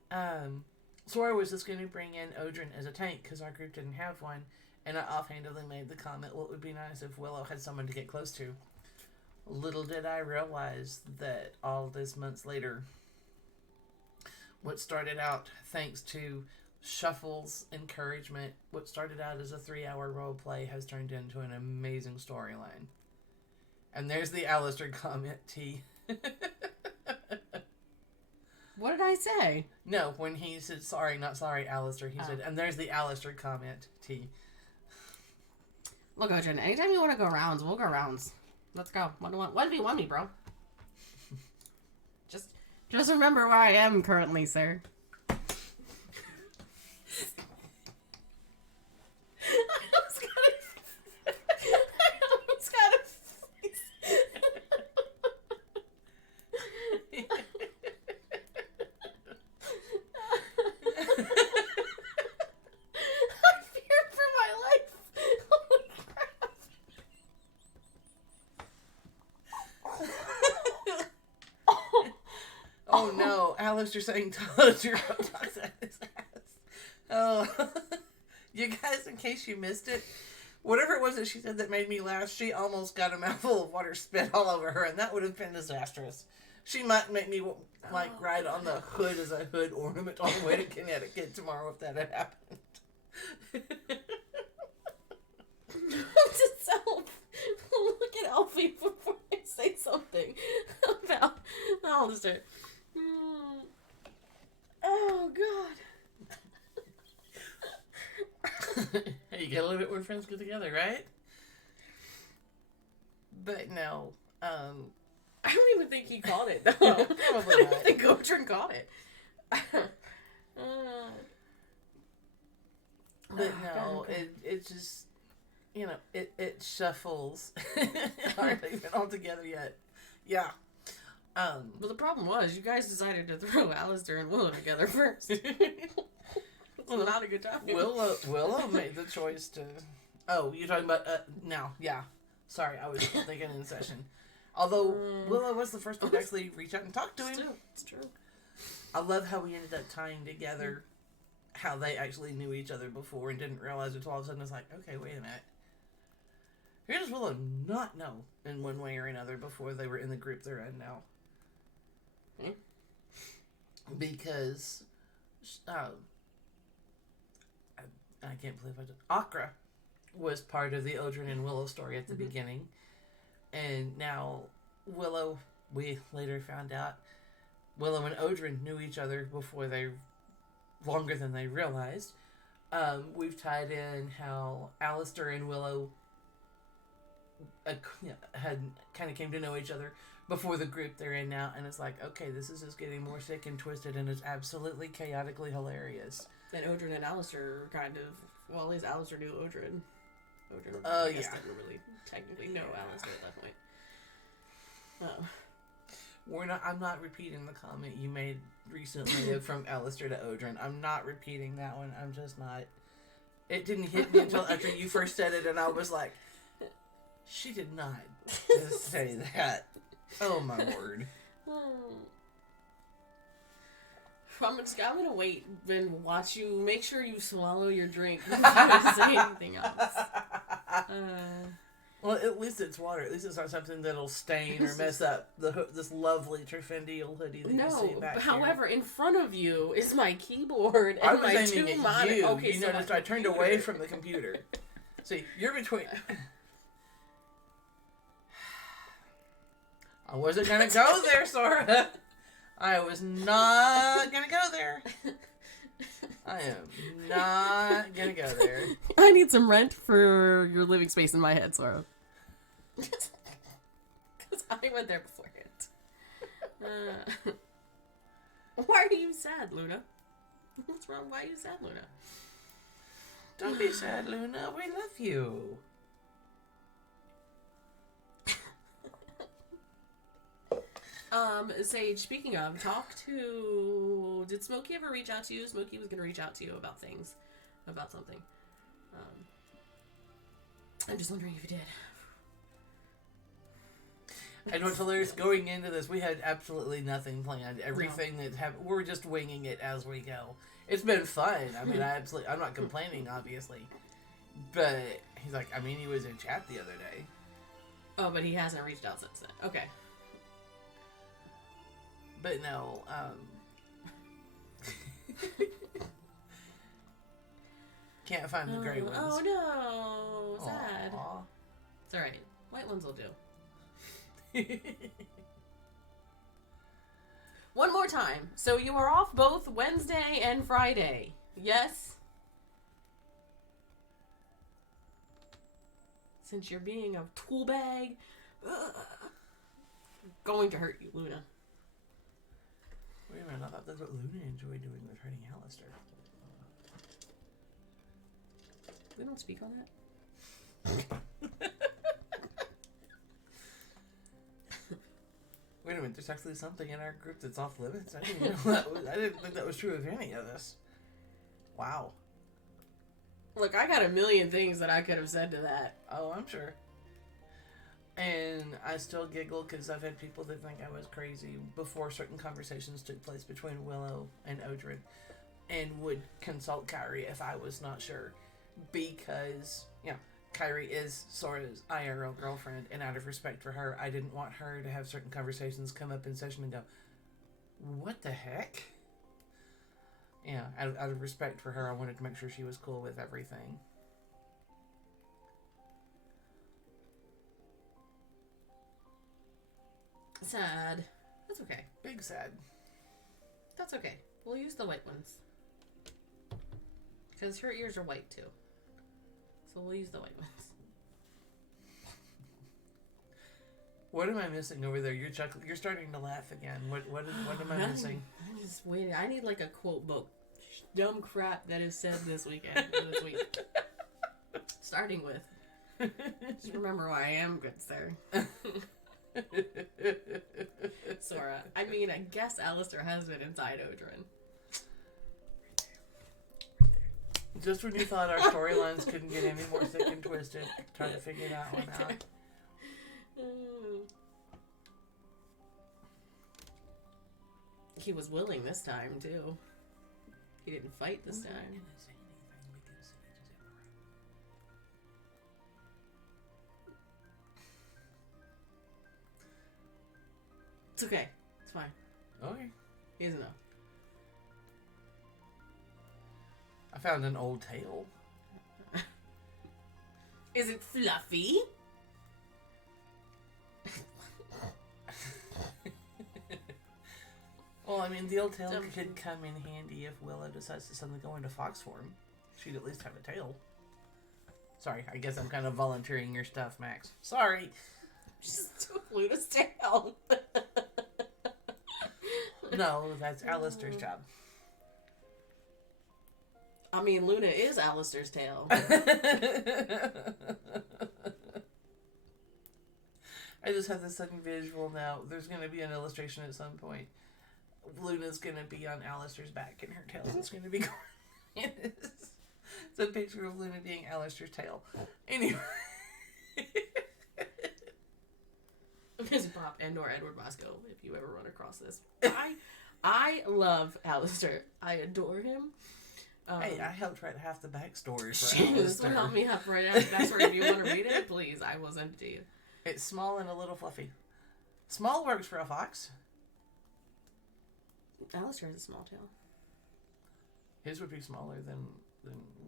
Sora was just going to bring in Odrin as a tank because our group didn't have one, and I offhandedly made the comment, well, it would be nice if Willow had someone to get close to. Little did I realize that all this months later, what started out thanks to Shuffle's encouragement, what started out as a 3-hour role play has turned into an amazing storyline. And there's the Alastor comment, T. What did I say? No, when he said, sorry, not sorry, Alastor, he said, and there's the Alastor comment, T. Look, Odrin, anytime you want to go rounds, we'll go rounds. Let's go. What do you want me, bro? Just remember where I am currently, sir. I almost got a face. I feared for my life. Holy crap. Oh no, Alastor saying Totoro talks out his ass. Oh, you guys, in case you missed it, whatever it was that she said that made me laugh, she almost got a mouthful of water spit all over her, and that would have been disastrous. She might make me ride on the hood as a hood ornament on the way to Connecticut tomorrow if that had happened. Look at Alfie before I say something about Alastor. Oh, God. Hey, you get a little bit when friends get together, right? But no, I don't even think he caught it, though. Probably I don't not. think Odrin caught it. But no, it just, it shuffles. Aren't even all together yet. Yeah. But the problem was, you guys decided to throw Alastor and Willow together first. Well, not a good time. Willow made the choice to... Oh, you're talking about... now, yeah. Sorry, I was thinking in session. Although Willow was the first one to actually reach out and talk to him. It's true. I love how we ended up tying together how they actually knew each other before and didn't realize it until all of a sudden it's like, okay, wait a minute. Who does Willow not know in one way or another before they were in the group they're in now? Because I can't believe I did. Akra was part of the Odrin and Willow story at the beginning. And now Willow, we later found out, Willow and Odrin knew each other before longer than they realized. We've tied in how Alastor and Willow had kind of came to know each other before the group they're in now, and it's like, okay, this is just getting more sick and twisted, and it's absolutely chaotically hilarious. And Odrin and Alastor kind of, well, at least Alastor knew Odrin. Odrin, I guess, yeah. didn't really technically know Alastor at that point. I'm not repeating the comment you made recently from Alastor to Odrin. I'm not repeating that one. I'm just not. It didn't hit me until after you first said it, and I was like, she did not just say that. Oh my word. I'm gonna wait and watch you. Make sure you swallow your drink before you say anything else. Well, at least it's water. At least it's not something that'll stain or mess up this lovely Terfendial hoodie that you see back here. However, in front of you is my keyboard and I was my aiming two at monitors. you. Okay, You so noticed I turned away from the computer. See, you're between. I wasn't gonna go there, Sora. I was not gonna go there. I am not gonna go there. I need some rent for your living space in my head, Sora. Because I went there beforehand. Why are you sad, Luna? What's wrong? Why are you sad, Luna? Don't be sad, Luna. We love you. Sage, speaking of, did Smokey ever reach out to you? Smokey was going to reach out to you about something. I'm just wondering if he did. And what's hilarious, going into this, we had absolutely nothing planned. Everything that happened, we're just winging it as we go. It's been fun. I mean, I'm not complaining, obviously. But he's like, he was in chat the other day. Oh, but he hasn't reached out since then. Okay. But no, can't find the gray ones. Oh no, sad. Aww. It's alright. White ones will do. One more time. So you are off both Wednesday and Friday. Yes? Since you're being a tool bag, going to hurt you, Luna. Wait a minute, I thought that's what Luna enjoyed doing with hurting Alastor. We don't speak on that. Wait a minute, there's actually something in our group that's off limits? I didn't know I didn't think that was true of any of this. Wow. Look, I got a million things that I could have said to that. Oh, I'm sure. And I still giggle because I've had people that think I was crazy before certain conversations took place between Willow and Odrin, and would consult Kyrie if I was not sure. Because, Kyrie is Sora's IRL girlfriend, and out of respect for her, I didn't want her to have certain conversations come up in session and go, what the heck? Yeah, out of respect for her, I wanted to make sure she was cool with everything. Sad. That's okay. Big sad. That's okay. We'll use the white ones. Because her ears are white too. So we'll use the white ones. What am I missing over there? You're starting to laugh again. What am I missing? I'm just waiting. I need like a quote book. Dumb crap that is said this week. Starting with, just remember who I am, good sir. Sora. I guess Alastor has been inside Odrin. Just when you thought our storylines couldn't get any more sick and twisted, trying to figure that one out. He was willing this time, too. He didn't fight this time. It's okay. It's fine. Okay. He doesn't know. I found an old tail. Is it fluffy? Well, I mean, the old tail could come in handy if Willow decides to suddenly go into fox form. She'd at least have a tail. Sorry, I guess I'm kind of volunteering your stuff, Max. Sorry. Just took Luna's tail. No, that's Alastor's job. I mean, Luna is Alastor's tail. I just have this sudden visual now. There's going to be an illustration at some point. Luna's going to be on Alastor's back and her tail is going to be going. It's a picture of Luna being Alastor's tail. Anyway. Ms. Pop and or Edward Bosco, if you ever run across this. I love Alastor. I adore him. Hey, I helped write half the backstory for This will help me help right out. That's where if you want to read it, please, I will send it to you. It's small and a little fluffy. Small works for a fox. Alastor has a small tail. His would be smaller than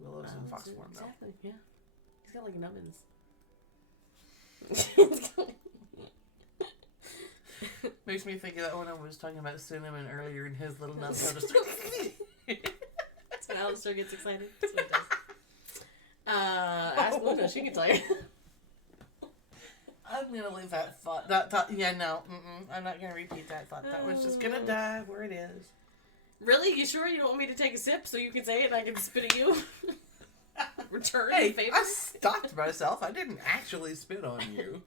Willow's in fox form, though. Exactly, yeah. He's got like nubbins. Makes me think of that when I was talking about cinnamon earlier and his little nuts. That's when Alastor gets excited. That's what it does. Ask Luna, she can tell you. I'm gonna leave that thought. That thought. Yeah, no. I'm not gonna repeat that thought. That was just gonna die where it is. Really? You sure you don't want me to take a sip so you can say it and I can spit at you? Return Hey, the favor? I stopped myself. I didn't actually spit on you.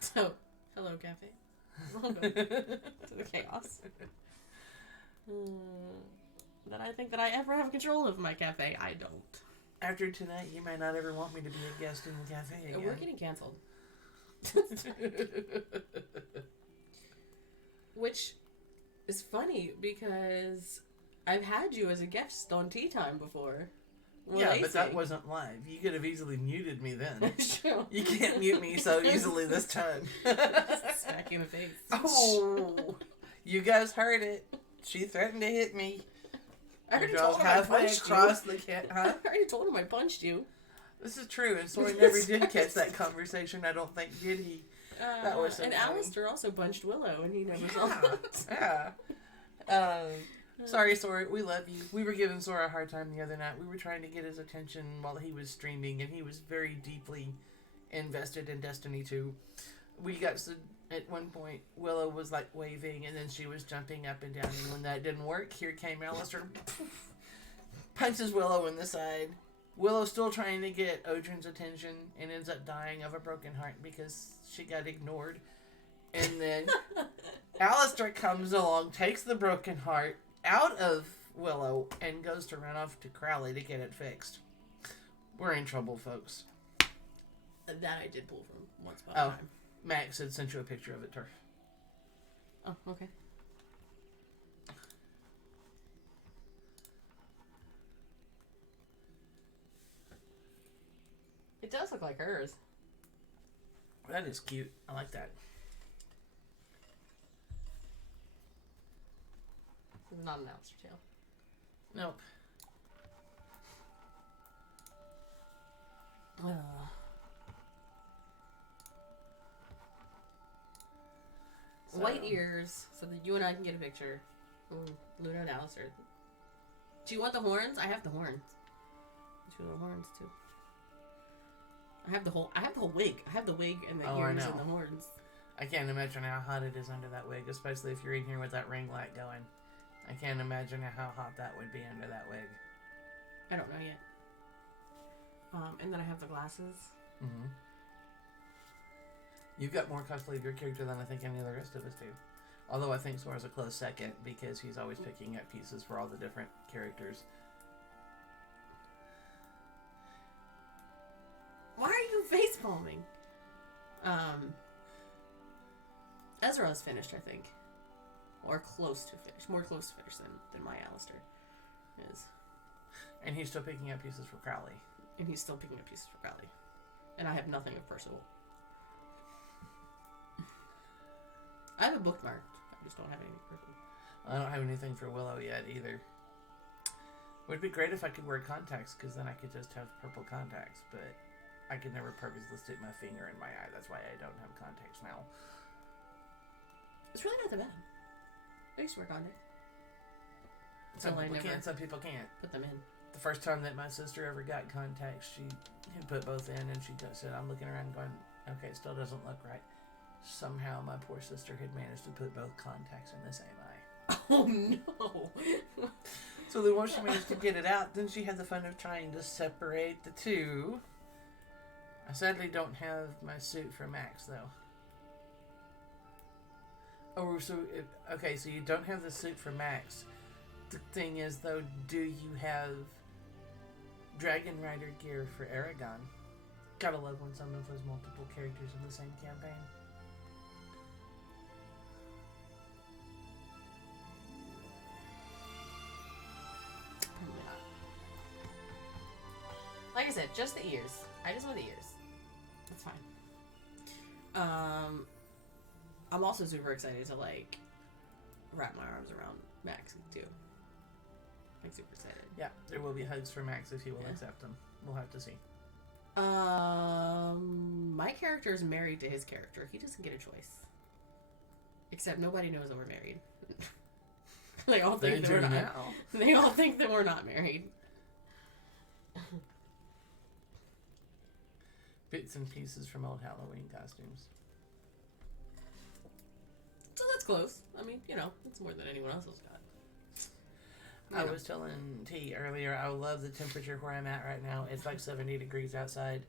So, hello, Cafe. Welcome to the chaos. That I think that I ever have control of my cafe. I don't. After tonight, you might not ever want me to be a guest in the cafe again. We're getting canceled. Which is funny because I've had you as a guest on Tea Time before. Yeah, but that wasn't live. You could have easily muted me then. Sure. You can't mute me so easily this time. Smack you in the face. Oh, you guys heard it. She threatened to hit me. I already Drove told him I halfway punched across you. the huh? I already told him I punched you. This is true, and Sora never did catch that conversation. I don't think, did he? That was so and funny. Alastor also punched Willow, and he never saw it. Yeah. Sorry, Sora. We love you. We were giving Sora a hard time the other night. We were trying to get his attention while he was streaming, and he was very deeply invested in Destiny 2. We got to, at one point, Willow was like waving, and then she was jumping up and down, and when that didn't work, here came Alastor, punches Willow in the side. Willow's still trying to get Odrin's attention and ends up dying of a broken heart because she got ignored. And then Alastor comes along, takes the broken heart out of Willow, and goes to run off to Crowley to get it fixed. We're in trouble, folks. That I did pull from once upon a time. Max had sent you a picture of it, Turf. Oh, okay. It does look like hers. That is cute. I like that. Not an Alastor tail. Nope. So- White ears, so that you and I can get a picture. Ooh, Luna and Alastor. Do you want the horns? I have the horns. Two little horns too. I have the whole wig. I have the wig and the ears and the horns. I can't imagine how hot it is under that wig, especially if you're in here with that ring light going. I can't imagine how hot that would be under that wig. I don't know yet. And then I have the glasses. Mm-hmm. You've got more cosplay of your character than I think any of the rest of us do. Although I think Sora's a close second because he's always picking up pieces for all the different characters. Why are you face palming? Ezra's finished, I think. Or close to finished. More close to finished than my Alastor is. And he's still picking up pieces for Crowley. And he's still picking up pieces for Crowley. And I have nothing of Percival. I have a bookmark. I just don't have anything for Percival. I don't have anything for Willow yet either. Would be great if I could wear contacts, because then I could just have purple contacts, but I could never purposely stick my finger in my eye. That's why I don't have contacts now. It's really not that bad. I used to wear contacts. Some Until I people never can, some people can't. put them in. The first time that my sister ever got contacts, she had put both in, and she said, I'm looking around going, okay, it still doesn't look right. Somehow my poor sister had managed to put both contacts in the same eye. Oh no! So then once she managed to get it out, then she had the fun of trying to separate the two. I sadly don't have my suit for Max, though. Oh, so, okay, so you don't have the suit for Max. The thing is, though, do you have Dragon Rider gear for Aragon? Gotta love when someone plays multiple characters in the same campaign. Probably not. Like I said, just the ears. I just want the ears. That's fine. I'm also super excited to like wrap my arms around Max too. I'm super excited. Yeah, there will be hugs for Max if he will Yeah. accept them. We'll have to see. My character is married to his character. He doesn't get a choice. Except nobody knows that we're married. They all think that we're not. now. They all think that we're not married. Bits and pieces from old Halloween costumes. So that's close. I mean, you know, it's more than anyone else has got. I Yeah. was telling T earlier, I love the temperature where I'm at right now. It's like 70 degrees outside.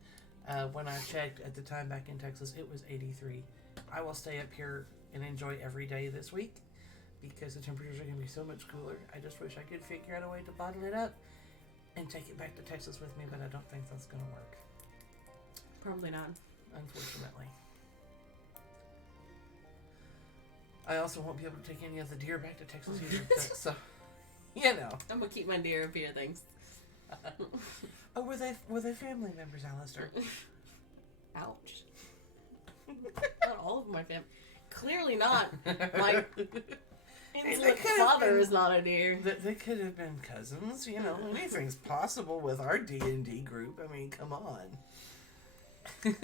When I checked at the time back in Texas, it was 83. I will stay up here and enjoy every day this week because the temperatures are going to be so much cooler. I just wish I could figure out a way to bottle it up and take it back to Texas with me, but I don't think that's going to work, Probably not. unfortunately. I also won't be able to take any of the deer back to Texas either, so, you know. I'm gonna keep my deer up here, thanks. Oh, were they family members, Alastor? Ouch. Not all of my family. Clearly not. My insolent could've father been- is not a deer. They could have been cousins, you know. Anything's possible with our D&D group. I mean, come on. Laugh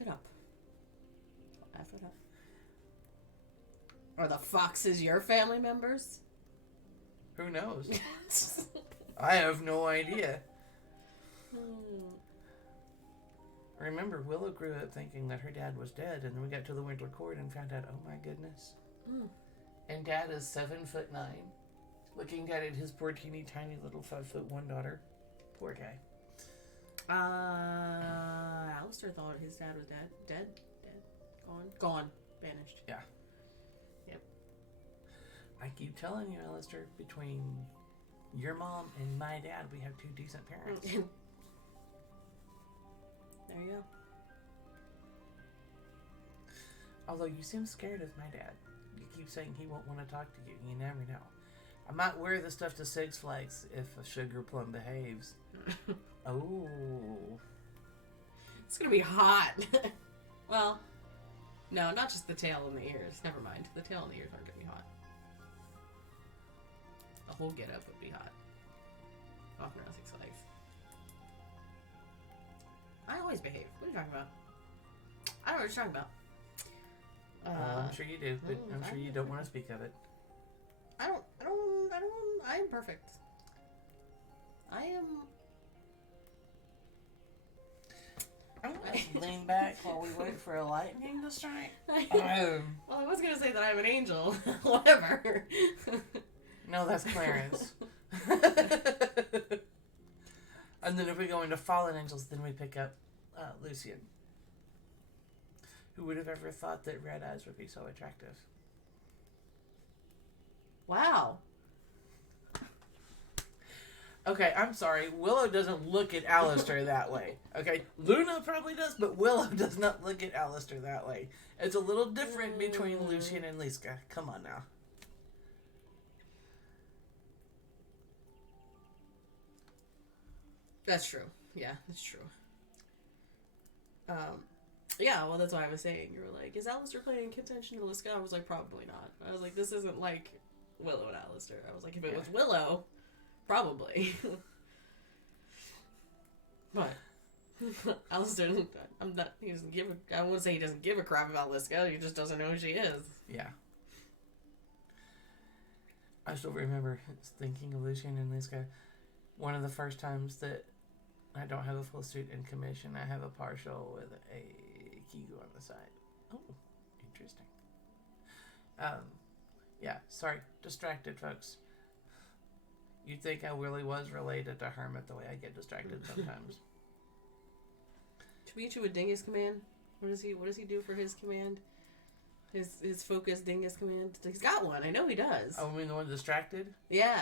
it up. Laugh it up. Are the foxes your family members? Who knows? I have no idea. Remember, Willow grew up thinking that her dad was dead, and then we got to the winter court and found out, oh my goodness. Mm. And Dad is 7'9", looking down at his poor teeny tiny little 5'1" daughter. Poor guy. Alastor thought his dad was dead. Dead? Gone. Banished. Yeah. Yep. I keep telling you, Alastor, between your mom and my dad, we have two decent parents. There you go. Although you seem scared of my dad. You keep saying he won't want to talk to you. You never know. I might wear the stuff to Six Flags if a sugar plum behaves. Oh. It's gonna be hot. Well, no, not just the tail and the ears. Never mind. The tail and the ears aren't gonna be hot. The whole getup would be hot. Walking around Six Flags. I always behave. What are you talking about? I don't know what you're talking about. I'm sure you do, but I'm sure you don't want to speak of it. I am perfect. I am. I'm going to lean back while we wait for a lightning to strike. Well, I was gonna say that I'm an angel. Whatever. No, that's Clarence. And then if we go into Fallen Angels, then we pick up Lucian. Who would have ever thought that red eyes would be so attractive? Wow. Okay, I'm sorry. Willow doesn't look at Alastor that way. Okay, Luna probably does, but Willow does not look at Alastor that way. It's a little different between Lucian and Liska. Come on now. That's true. Yeah, that's true. Yeah, well, that's why I was saying. You were like, is Alastor paying attention to Liska? I was like, probably not. I was like, this isn't like Willow and Alastor. I was like, if it was Willow, probably. But Alastor, he doesn't give I wouldn't say he doesn't give a crap about Liska. He just doesn't know who she is. Yeah. I still remember thinking of Lucian and Liska. One of the first times that I don't have a full suit in commission, I have a partial with a Kigu on the side. Oh, interesting. Yeah, sorry, distracted, folks. You'd think I really was related to Hermit the way I get distracted sometimes. Should we get you a Dingus command? What does he do for his command? His focus Dingus command? He's got one. I know he does. Oh, I mean the one distracted? Yeah.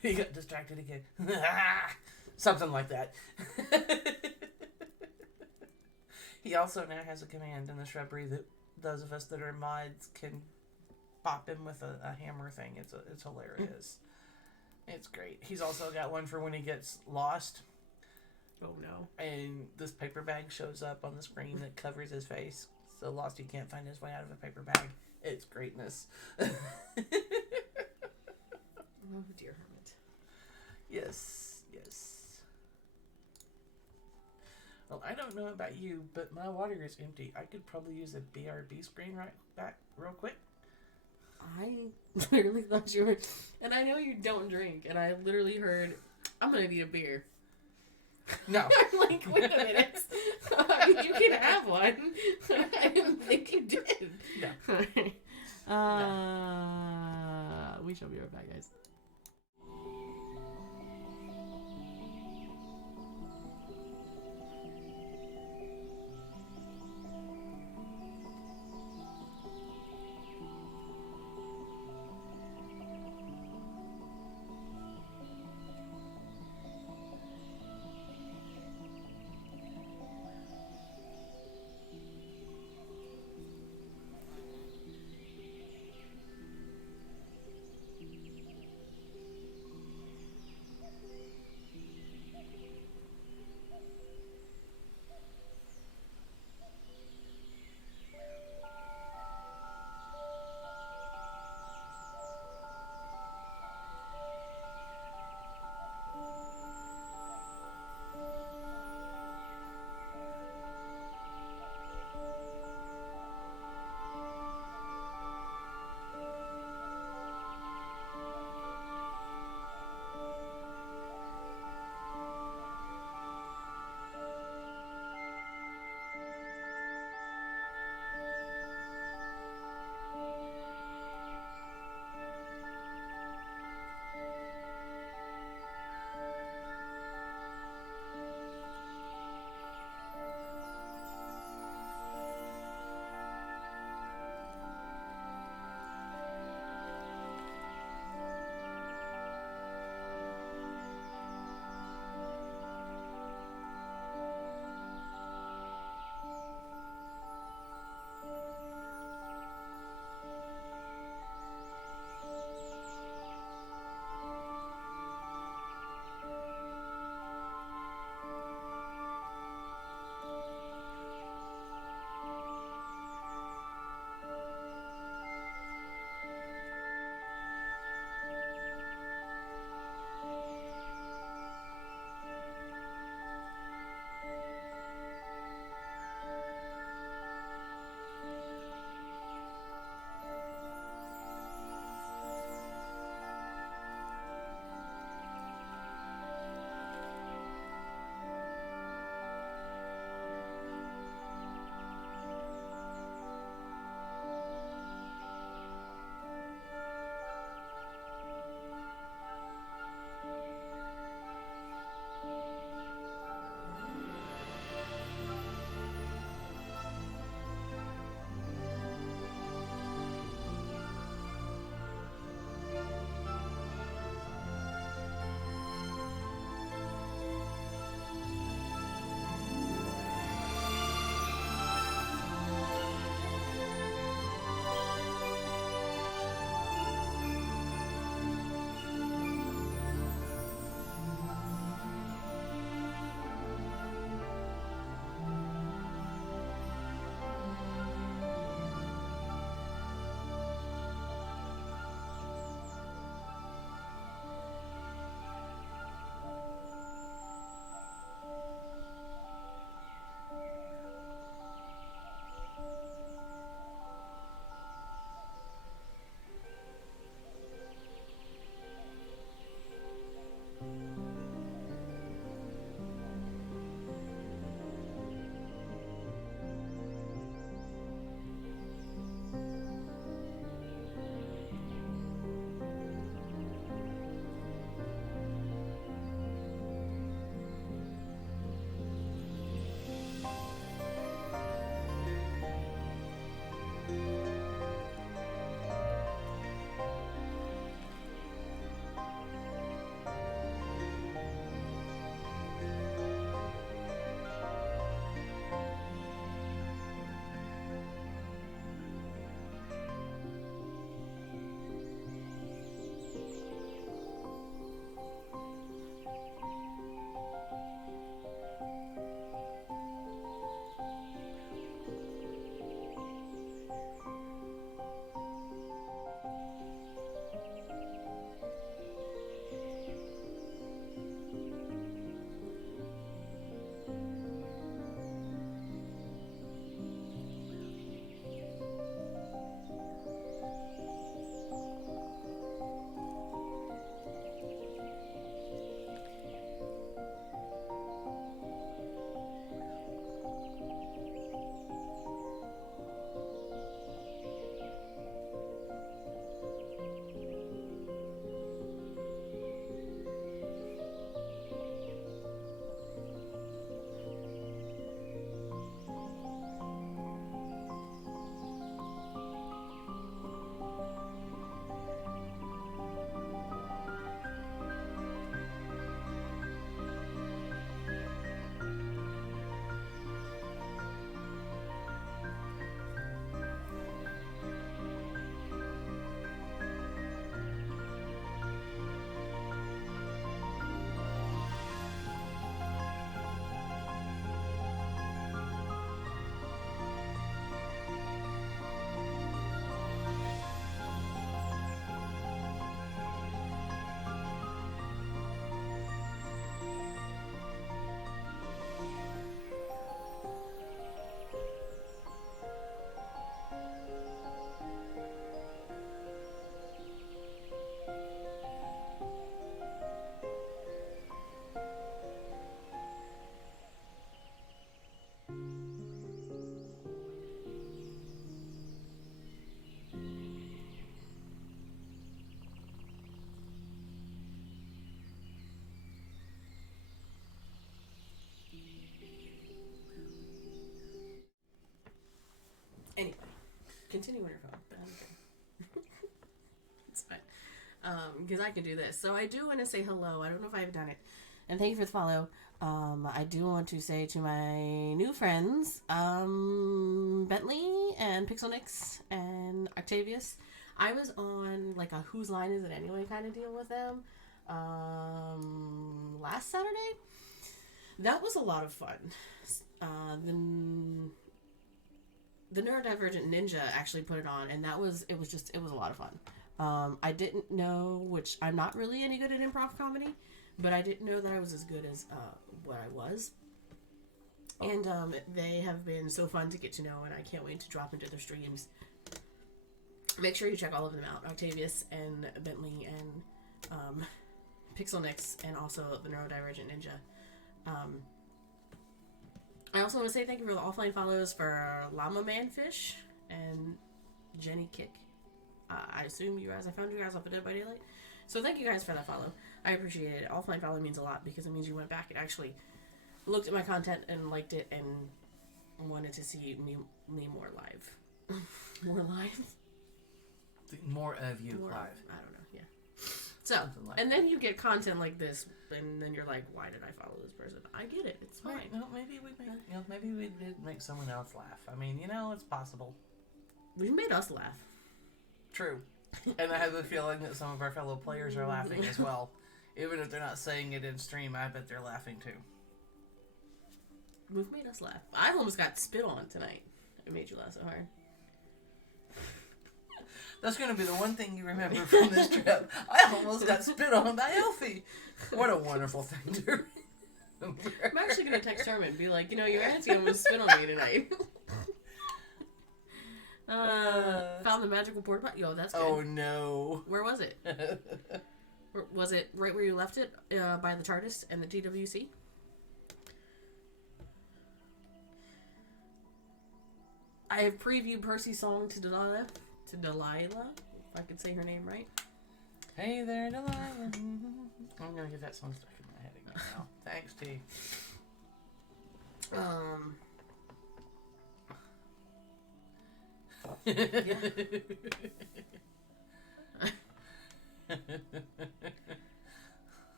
He got distracted again. Something like that. He also now has a command in the shrubbery that those of us that are mods can pop him with a hammer thing. It's hilarious. It's great. He's also got one for when he gets lost. Oh no. And this paper bag shows up on the screen that covers his face. So lost he can't find his way out of a paper bag. It's greatness. Oh dear Hermit. Yes. Well, I don't know about you, but my water is empty. I could probably use a BRB screen right back real quick. I literally thought you were... And I know you don't drink, and I literally heard, I'm going to need a beer. No. I'm like, wait a minute. You can have one. I didn't think you did. No. We shall be right back, guys. Anyway, continue on your phone. But I'm okay. It's fine. Because I can do this. So I do want to say hello. I don't know if I've done it. And thank you for the follow. I do want to say to my new friends, Bentley and Pixelnix and Octavius, I was on like a Whose Line Is It Anyway kind of deal with them last Saturday. That was a lot of fun. The Neurodivergent Ninja actually put it on, and it was a lot of fun. I didn't know, which I'm not really any good at improv comedy, but I didn't know that I was as good as what I was. And they have been so fun to get to know, and I can't wait to drop into their streams. Make sure you check all of them out. Octavius and Bentley and Pixelnix, and also the Neurodivergent Ninja. I also want to say thank you for the offline follows for Llama Manfish and Jenny Kick. I assume you guys, I found you guys off of Dead by Daylight. So thank you guys for that follow. I appreciate it. Offline follow means a lot because it means you went back and actually looked at my content and liked it and wanted to see me more live. More live? More of you live. I don't know, yeah. So, and then you get content like this, and then you're like, why did I follow this person? I get it. It's fine. Well, maybe we did make someone else laugh. I mean, it's possible. We've made us laugh. True. And I have a feeling that some of our fellow players are laughing as well. Even if they're not saying it in stream, I bet they're laughing too. We've made us laugh. I almost got spit on tonight. It made you laugh so hard. That's going to be the one thing you remember from this trip. I almost got spit on by Elfie. What a wonderful thing to remember. I'm actually going to text Herman and be like, your auntie almost spit on me tonight. Found the magical porta potty. Yo, that's good. Oh, no. Where was it? Was it right where you left it? By the TARDIS and the TWC? I have previewed Percy's song to Delilah. If I could say her name right. Hey there, Delilah. I'm going to get that song stuck in my head again now. Thanks, T. There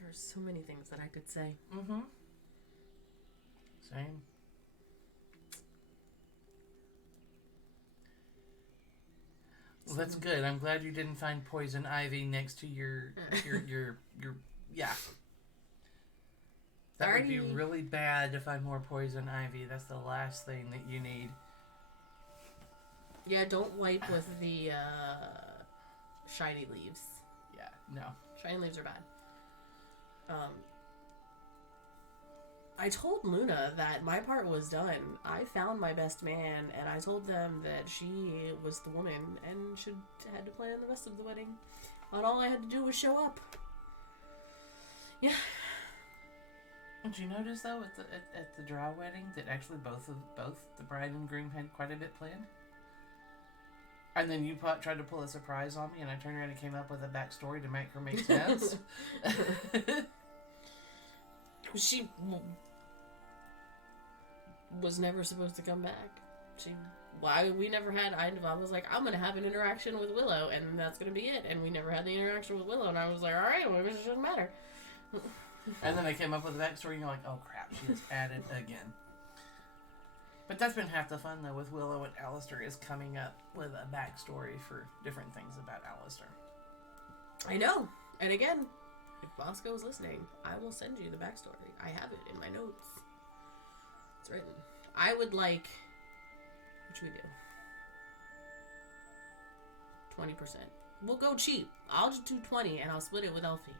are so many things that I could say. Mm-hmm. Same. Well, that's good. I'm glad you didn't find poison ivy next to your yeah. That would be really bad to find more poison ivy. That's the last thing that you need. Yeah, don't wipe with the shiny leaves. Yeah, no. Shiny leaves are bad. I told Luna that my part was done. I found my best man, and I told them that she was the woman and had to plan the rest of the wedding. And all I had to do was show up. Yeah. Did you notice though at the draw wedding that actually both the bride and groom had quite a bit planned? And then you tried to pull a surprise on me, and I turned around and came up with a backstory to make her make sense. She was never supposed to come back. We never had. I was like, I'm gonna have an interaction with Willow, and that's gonna be it. And we never had the interaction with Willow, and I was like, all right, well, it shouldn't matter. And then I came up with a backstory, and you're like, oh crap, she is added again. But that's been half the fun though with Willow and Alastor, is coming up with a backstory for different things about Alastor. I know. And again, if Bosco is listening, I will send you the backstory. I have it in my notes. It's written. I would like... What should we do? 20%. We'll go cheap. I'll just do 20 and I'll split it with Elfie.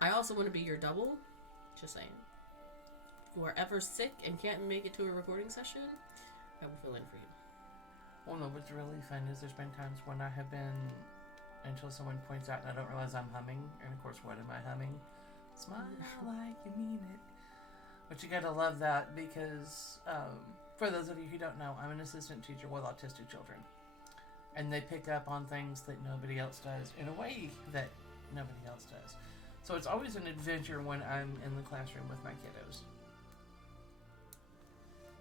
I also want to be your double. Just saying. If you are ever sick and can't make it to a recording session, I will fill in for you. Well, no, what's really fun is there's been times when I have been... Until someone points out and I don't realize I'm humming. And of course, what am I humming? Smile like you mean it. But you gotta love that because, for those of you who don't know, I'm an assistant teacher with autistic children. And they pick up on things that nobody else does in a way that nobody else does. So it's always an adventure when I'm in the classroom with my kiddos.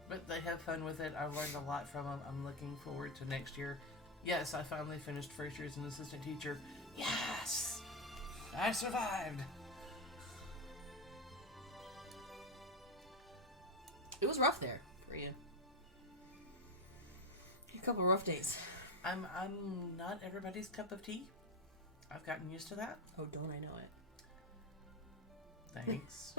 But they have fun with it. I've learned a lot from them. I'm looking forward to next year. Yes, I finally finished first year as an assistant teacher. Yes! I survived! It was rough there for you. A couple rough days. I'm not everybody's cup of tea. I've gotten used to that. Oh, don't I know it. Thanks.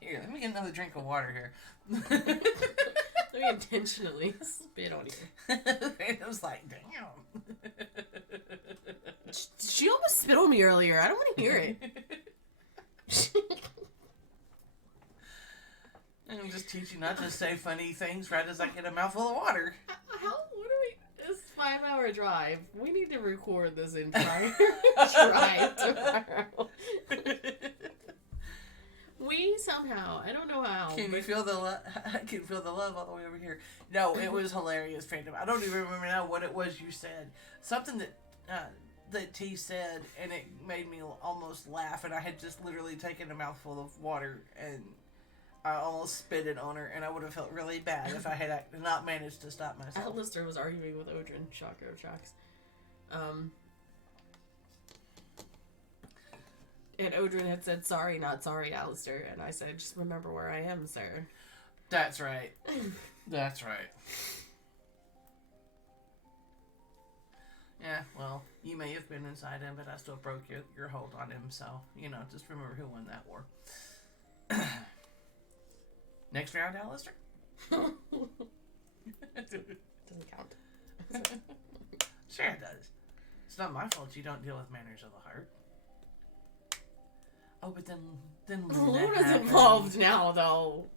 Here, let me get another drink of water here. Let me intentionally spit on you. It was like, damn. She almost spit on me earlier. I don't want to hear it. I'm just teaching not to say funny things right as I get a mouthful of water. What are we? It's a 5-hour drive. We need to record this entire drive tomorrow. We somehow, I don't know how. Can you feel the love? I can feel the love all the way over here. No, it was hilarious, Phantom. I don't even remember now what it was you said. Something that T said, and it made me almost laugh. And I had just literally taken a mouthful of water, and I almost spit it on her, and I would have felt really bad if I had not managed to stop myself. Alastor was arguing with Odrin. Shocker of shocks. And Odrin had said, sorry, not sorry, Alastor. And I said, just remember where I am, sir. That's right. That's right. Yeah, well, you may have been inside him, but I still broke your hold on him, so, just remember who won that war. Next round, Alastor? Doesn't count. Sure it does. It's not my fault you don't deal with manners of the heart. Oh, but then Luna's happened. involved now, though.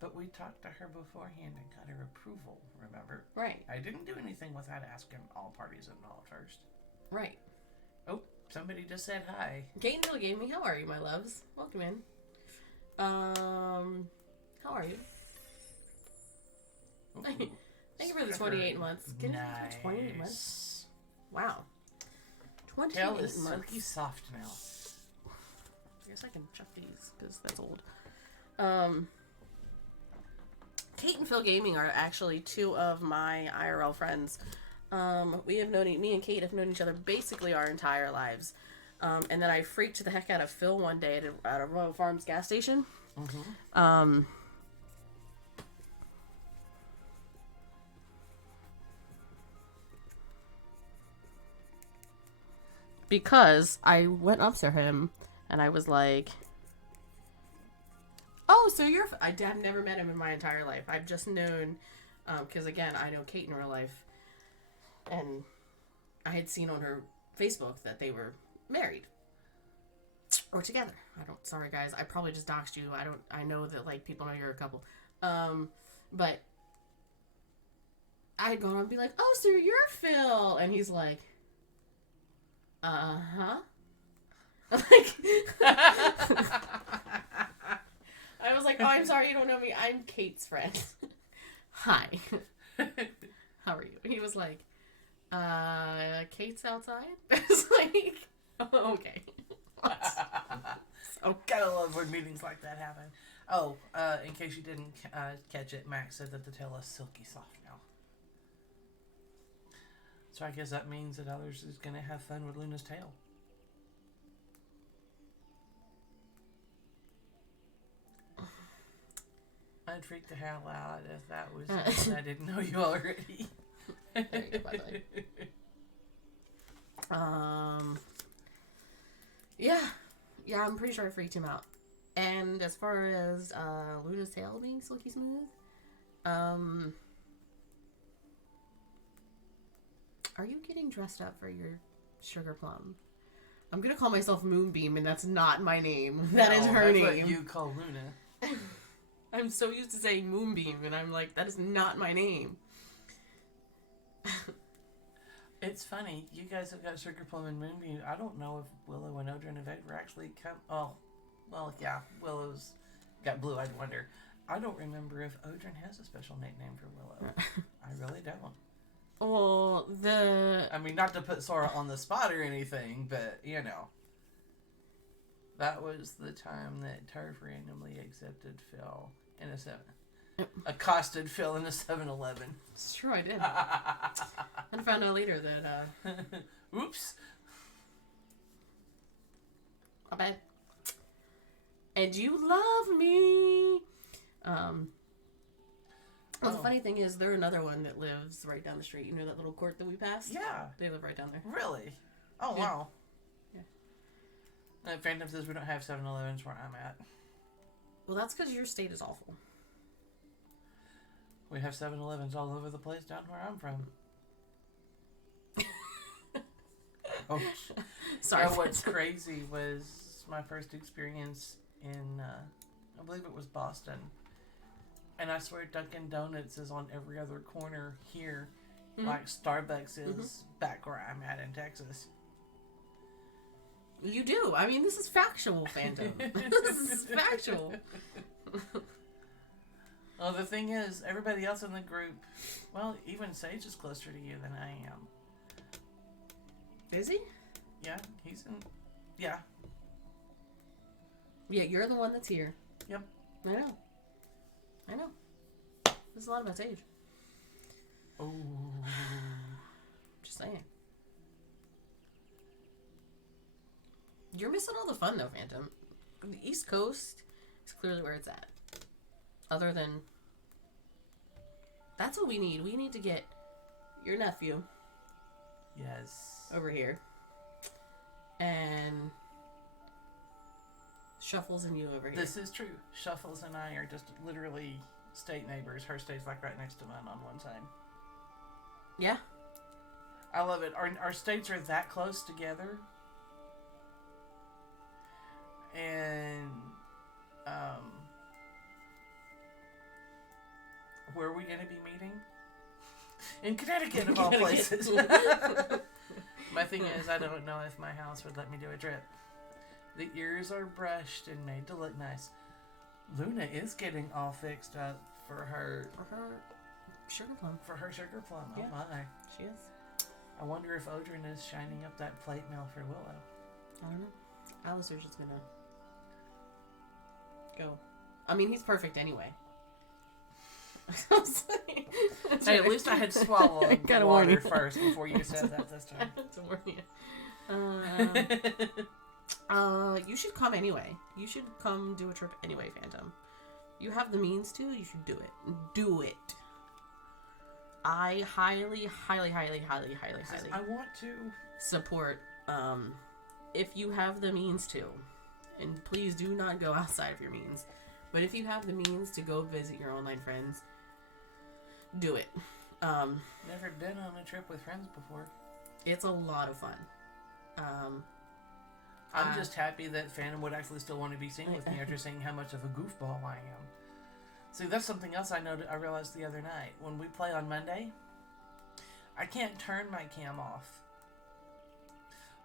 But we talked to her beforehand and got her approval, remember? Right. I didn't do anything without asking all parties involved first. Right. Oh, somebody just said hi. Gainville gave me, how are you, my loves? Welcome in. How are you? Thank you for the 28 months. Get Nice. it for 28 months. Wow. 28 Tail is months. silky soft now. I guess I can chuck these because that's old. Kate and Phil Gaming are actually two of my IRL friends. Me and Kate have known each other basically our entire lives. And then I freaked the heck out of Phil one day at a Royal Farms gas station. Mm-hmm. Because I went up to him and I was like, oh, so you're... I've never met him in my entire life. I've just known... Because, again, I know Kate in real life. And I had seen on her Facebook that they were married. Or together. Sorry, guys. I probably just doxed you. I know that, people know you're a couple. But I had gone on and be like, oh, so you're Phil. And he's like... Uh-huh. I was like, oh, I'm sorry you don't know me. I'm Kate's friend. Hi. How are you? He was like, Kate's outside? I was like, oh, okay. Oh, gotta love when meetings like that happen. Oh, in case you didn't catch it, Max said that the tail is silky soft now. So I guess that means that others is going to have fun with Luna's tail. I'd freak the hell out if that was something I didn't know you already. There you go, by the way. Yeah, I'm pretty sure I freaked him out. And as far as Luna's tail being silky smooth, are you getting dressed up for your sugar plum? I'm gonna call myself Moonbeam, and that's not my name. That is her name. That's what you call Luna. I'm so used to saying Moonbeam, and I'm like, that is not my name. It's funny. You guys have got Sugar Plum and Moonbeam. I don't know if Willow and Odrin have ever actually come... Oh, well, yeah. Willow's got Blue-Eyed Wonder. I don't remember if Odrin has a special nickname for Willow. I really don't. Well, I mean, not to put Sora on the spot or anything, but, That was the time that Turf randomly accepted Phil in accosted Phil in a 7-Eleven. It's true, I did. And found out later that, Oops. I bet. And you love me. Well, the funny thing is, they're another one that lives right down the street. You know that little court that we passed? Yeah. They live right down there. Really? Oh, Yeah. wow. Yeah. Phantom says we don't have 7-Elevens where I'm at. Well, that's because your state is awful. We have 7-Elevens all over the place down where I'm from. Oh, Sorry. what's crazy was my first experience in, I believe it was Boston. And I swear Dunkin' Donuts is on every other corner here, like Starbucks is back where I'm at in Texas. You do. I mean, this is factual, Phantom. This is factual. Well, the thing is, everybody else in the group, well, even Sage is closer to you than I am. Is he? Yeah, he's in. Yeah. Yeah, you're the one that's here. Yep. I know. There's a lot about Sage. Oh. Just saying. You're missing all the fun, though, Phantom. The East Coast is clearly where it's at. Other than... That's what we need. We need to get your nephew Yes. over here. And... Shuffles and you over here. This is true. Shuffles and I are just literally state neighbors. Her state's like right next to mine on one side. Yeah. I love it. Our states are that close together. And where are we going to be meeting? In Connecticut, of all places. My thing is, I don't know if my house would let me do a trip. The ears are brushed and made to look nice. Luna is getting all fixed up for her Sugar plum. Oh Yeah. my. She is. I wonder if Odrin is shining up that plate mail for Willow. I don't know. Alastor's just gonna go. I mean, he's perfect anyway. I'm saying. Hey, at least I had swallowed Gotta the warn water you. first before you said that this time. To warn you. You should come anyway. You should come do a trip anyway, Phantom. You have the means to. You should do it. Do it. I highly I want to. support. If you have the means to, and please do not go outside of your means. But if you have the means to go visit your online friends, do it. Never been on a trip with friends before. It's a lot of fun. I'm just happy that Phantom would actually still want to be seen with me after seeing how much of a goofball I am. See, that's something else I realized the other night. When we play on Monday, I can't turn my cam off.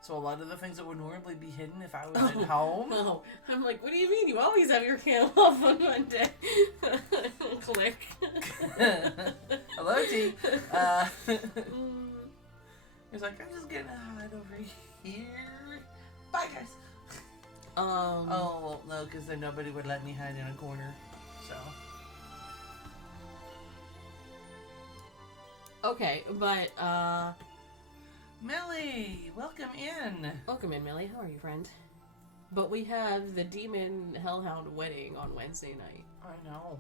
So a lot of the things that would normally be hidden if I was at home. Oh, I'm like, what do you mean? You always have your cam off on Monday. Click. Hello, T. He's like, I'm just gonna hide over here. Bye, guys. Oh, well, no, because then nobody would let me hide in a corner. So. Okay, but, Millie, welcome in. welcome in, Millie. How are you, friend? But we have the Demon Hellhound wedding on Wednesday night. I know.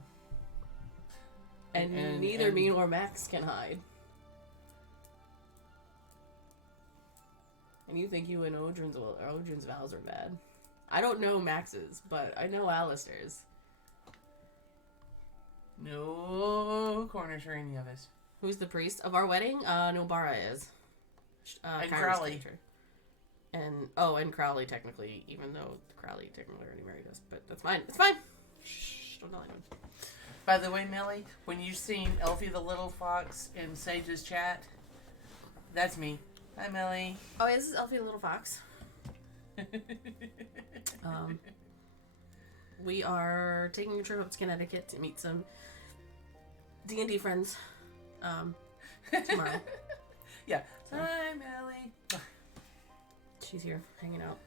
And neither me nor Max can hide. And you think you and Odrin's vows are bad. I don't know Max's, but I know Alastor's. No corners for any of us. Who's the priest of our wedding? Nobara is. And Kyra's Crowley. character. And Crowley technically, even though Crowley technically already married us, but that's fine. It's fine. Shh, don't tell anyone. By the way, Millie, when you've seen Elfie the Little Fox in Sage's chat, that's me. Hi, Millie. Oh, yeah, this is Elfie the Little Fox. We are taking a trip up to Connecticut to meet some D&D friends tomorrow. Yeah. Hi, Millie. She's here hanging out.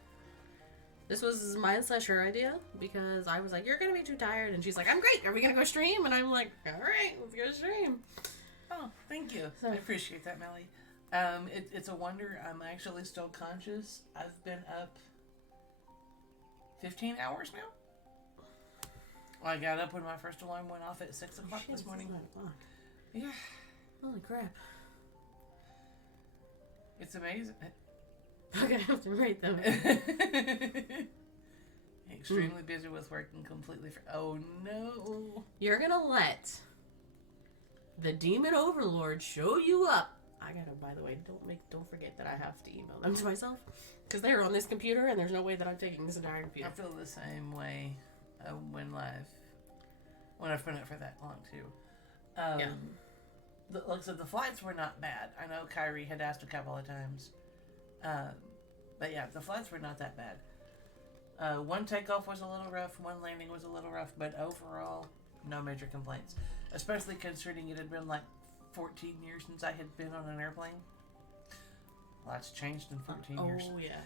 This was mine / her idea because I was like, "You're gonna be too tired," and she's like, "I'm great. Are we gonna go stream?" And I'm like, "All right, let's go stream." Oh, thank you. I appreciate that, Melly. It's a wonder I'm actually still conscious. I've been up 15 hours now. I got up when my first alarm went off at 6 o'clock this morning. Yeah. Holy crap. It's amazing. I'm gonna have to write them. Extremely busy with work and completely oh no. You're gonna let the demon overlord show you up. I gotta, by the way, don't forget that I have to email them to myself because they're on this computer and there's no way that I'm taking this entire computer. I feel the same way when I've been up for that long too. Yeah. Like I said, the flights were not bad. I know Kyrie had asked a couple of times. But yeah, the flights were not that bad. One takeoff was a little rough, one landing was a little rough, but overall, no major complaints. Especially considering it had been like 14 years since I had been on an airplane. A lot's changed in 14 years. Oh, yeah.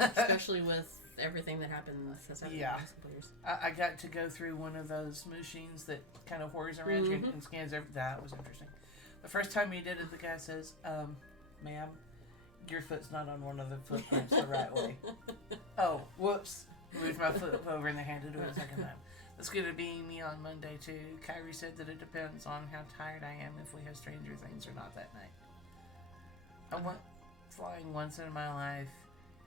Especially with everything that happened in the last couple years. I got to go through one of those machines that kind of whirs around you and scans everything. That was interesting. The first time he did it, the guy says, ma'am, your foot's not on one of the footprints the right way. Oh, whoops. Moved my foot over and they had to do it a second time. That's going to be me on Monday, too. Kyrie said that it depends on how tired I am if we have Stranger Things or not that night. I went flying once in my life,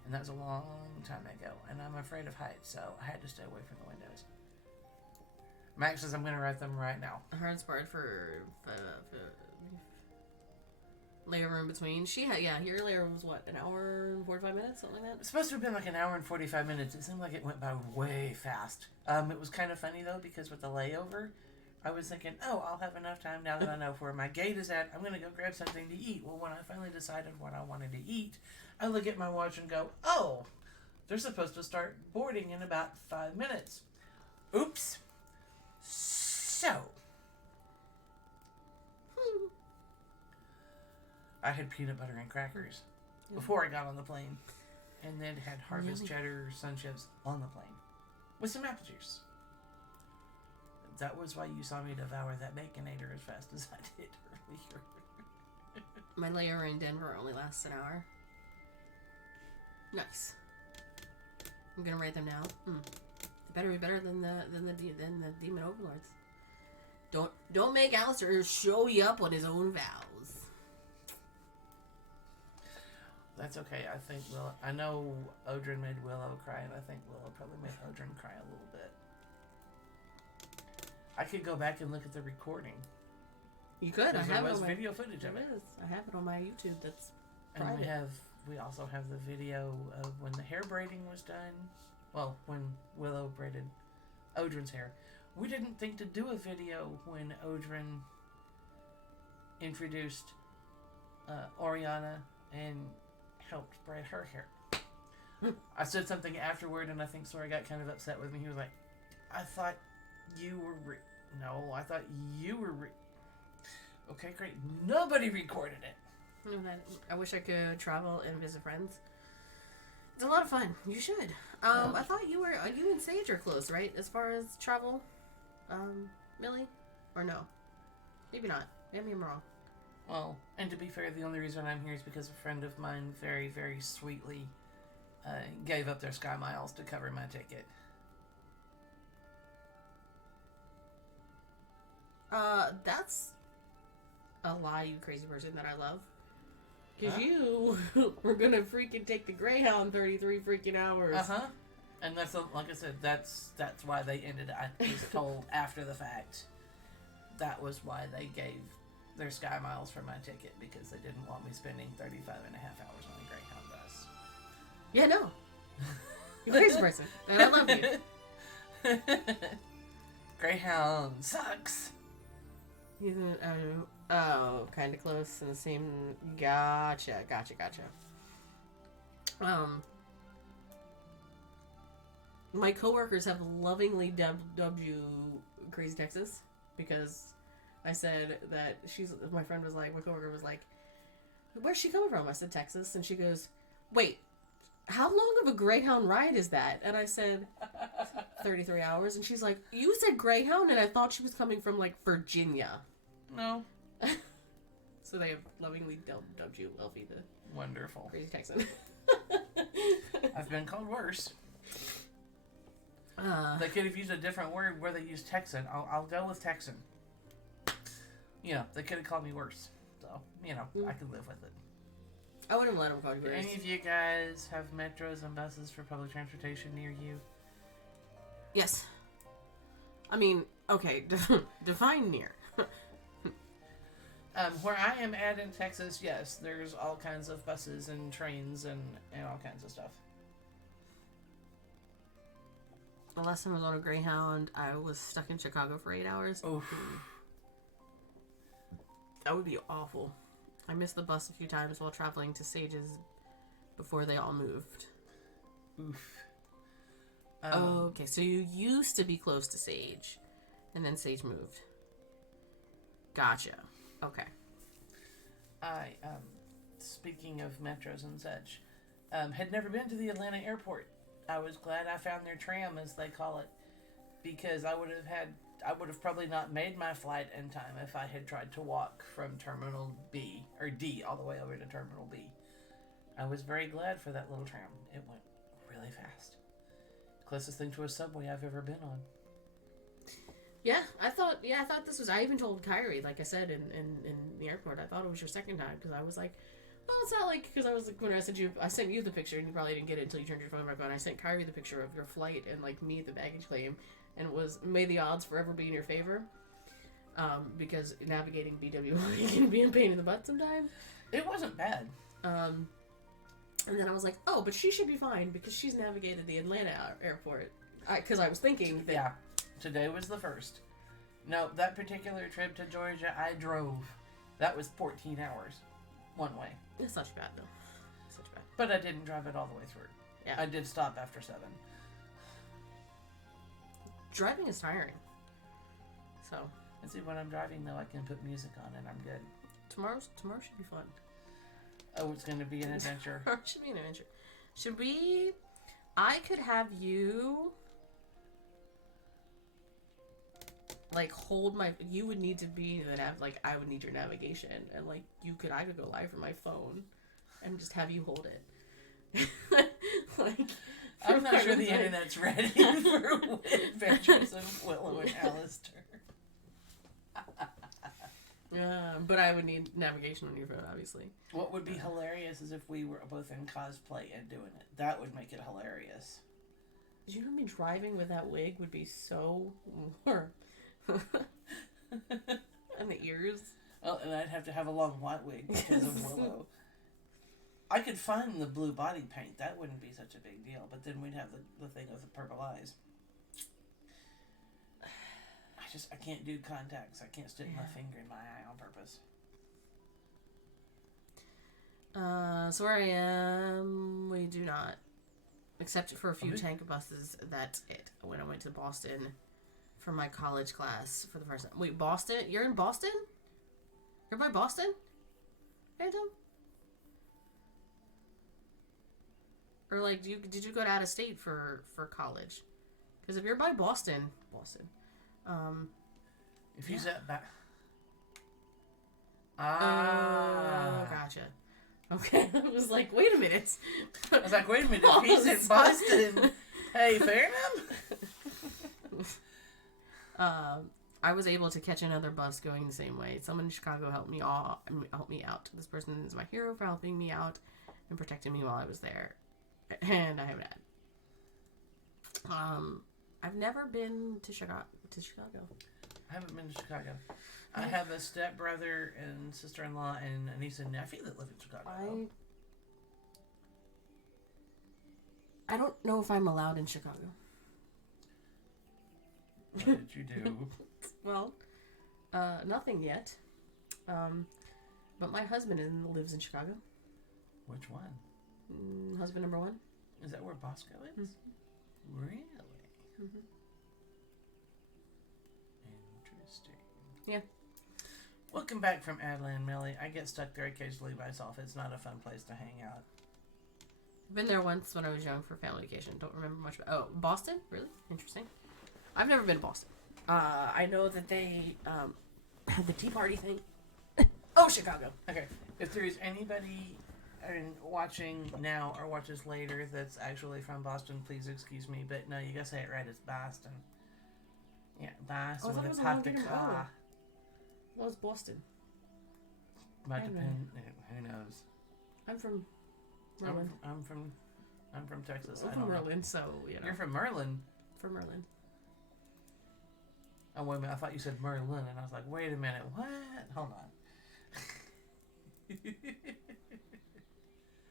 and that was a long time ago, and I'm afraid of heights, so I had to stay away from the windows. Max says I'm going to write them right now. Hard part for layover in between. She had, your layover was what, an hour and 45 minutes, something like that? It's supposed to have been like an hour and 45 minutes. It seemed like it went by way fast. It was kind of funny though, because with the layover, I was thinking, oh, I'll have enough time now that I know where my gate is at. I'm going to go grab something to eat. Well, when I finally decided what I wanted to eat, I look at my watch and go, oh, they're supposed to start boarding in about 5 minutes. Oops. So, I had peanut butter and crackers before I got on the plane, and then had Harvest Cheddar Sun Chips on the plane with some apple juice. That was why you saw me devour that Baconator as fast as I did earlier. My layover in Denver only lasts an hour. Nice. I'm gonna write them now. It better be better than the demon overlords. Don't make Alastor show you up on his own vows. That's okay. I think I know Odrin made Willow cry, and I think Willow probably made Odrin cry a little bit. I could go back and look at the recording. You could. I have it on video footage of it. I have it on my YouTube. That's private. And we also have the video of when the hair braiding was done. Well, when Willow braided Odrin's hair. We didn't think to do a video when Odrin introduced Oriana and helped braid her hair. I said something afterward, and I think Sora got kind of upset with me. He was like, I thought you were... No, I thought you were... Okay, great. Nobody recorded it. I wish I could travel and visit friends. It's a lot of fun. You should. I thought you and Sage are close, right? As far as travel? Millie? Or no? Maybe not. Maybe I'm wrong. Well, and to be fair, the only reason I'm here is because a friend of mine very, very sweetly gave up their Sky Miles to cover my ticket. That's a lie, you crazy person that I love. Because you were going to freaking take the Greyhound 33 freaking hours. Uh-huh. And that's, like I said, that's why they ended, I was told after the fact, that was why they gave their Sky Miles for my ticket, because they didn't want me spending 35 and a half hours on a Greyhound bus. Yeah, no. You're a crazy person. And I love you. Greyhound sucks. He's kind of close in the same... Gotcha. My coworkers have lovingly dubbed you Crazy Texas, because I said that my friend was like, my coworker was like, where's she coming from? I said, Texas. And she goes, wait, how long of a Greyhound ride is that? And I said, 33 hours. And she's like, you said Greyhound? And I thought she was coming from, like, Virginia. No. So they have lovingly dubbed you Elfie the Wonderful. Crazy Texan. I've been called worse. They could have used a different word where they use Texan. I'll go with Texan. You know, they could have called me worse. So, you know, I could live with it. I wouldn't let him call you Do worse. any of you guys have metros and buses for public transportation near you? Yes. I mean, okay, define near. Where I am at in Texas, yes, there's all kinds of buses and trains and all kinds of stuff. The last time I was on a Greyhound, I was stuck in Chicago for 8 hours. Oof. That would be awful. I missed the bus a few times while traveling to Sage's before they all moved. Oof. Okay, so you used to be close to Sage, and then Sage moved. Gotcha. Okay. I, speaking of metros and such, had never been to the Atlanta airport. I was glad I found their tram, as they call it, because I would have probably not made my flight in time if I had tried to walk from Terminal B, or D, all the way over to Terminal B. I was very glad for that little tram. It went really fast. Closest thing to a subway I've ever been on. Yeah, I thought this was, I even told Kyrie, like I said, in the airport, I thought it was your second time, because I was like, well, it's not like, because I was like, when I sent you the picture, and you probably didn't get it until you turned your phone back on. I sent Kyrie the picture of your flight and, like, me at the baggage claim, and it was, may the odds forever be in your favor, because navigating BWI can be a pain in the butt sometimes. It wasn't bad. And then I was like, oh, but she should be fine, because she's navigated the Atlanta airport, because I was thinking that... Yeah, today was the first. No, that particular trip to Georgia, I drove. That was 14 hours, one way. It's not too bad, though. It's not too bad. But I didn't drive it all the way through. Yeah. I did stop after 7. Driving is tiring. So. And see, when I'm driving, though, I can put music on and I'm good. Tomorrow should be fun. Oh, it's going to be an adventure. Tomorrow should be an adventure. Should we... I could have you... like, hold my... You would need to be... I would need your navigation. And, like, I could go live from my phone. And just have you hold it. Like... I'm not sure the internet's ready for Adventures of Willow and Alastor. But I would need navigation on your phone, obviously. What would be hilarious is if we were both in cosplay and doing it. That would make it hilarious. Did you know me driving with that wig would be so warm? And the ears. Well, and I'd have to have a long white wig because of Willow. I could find the blue body paint. That wouldn't be such a big deal. But then we'd have the thing with the purple eyes. I can't do contacts. I can't stick my finger in my eye on purpose. So where I am, we do not. Except for a few tank buses, that's it. When I went to Boston for my college class for the first time. Wait, Boston? You're in Boston? You're by Boston? Phantom? Or like, did you go to out of state for college? Because if you're by Boston, If you said that. Gotcha. Okay, I was like, wait a minute. I was like, wait a minute, he's in Boston. Hey, Fairnham? I was able to catch another bus going the same way. Someone in Chicago helped me out. This person is my hero for helping me out and protecting me while I was there. And I haven't had. I've never been to Chicago. I haven't been to Chicago. I have a stepbrother and sister-in-law and a niece and nephew that live in Chicago. I don't know if I'm allowed in Chicago. What did you do? Well, nothing yet. But my husband lives in Chicago. Which one? Husband number 1. Is that where Bosco is? Mm-hmm. Really? Mm-hmm. Interesting. Yeah. Welcome back from Adland, Millie. I get stuck there occasionally myself. It's not a fun place to hang out. Been there once when I was young for family vacation. Don't remember much about. Oh, Boston? Really? Interesting. I've never been to Boston. I know that they had the Tea Party thing. Oh, Chicago. Okay. If there's anybody watching now or watches later that's actually from Boston, please excuse me. But no, you gotta say it right. It's Boston. Yeah, Boston that with was a a long pop de time ago. car. Well, it's Boston. Might I know. depend. Who knows? I'm from Merlin. I'm from Texas. I'm I from don't know. Merlin, so, you know. You're from Merlin. From Merlin. Oh wait a minute! I thought you said Merlin, and I was like, wait a minute, what? Hold on.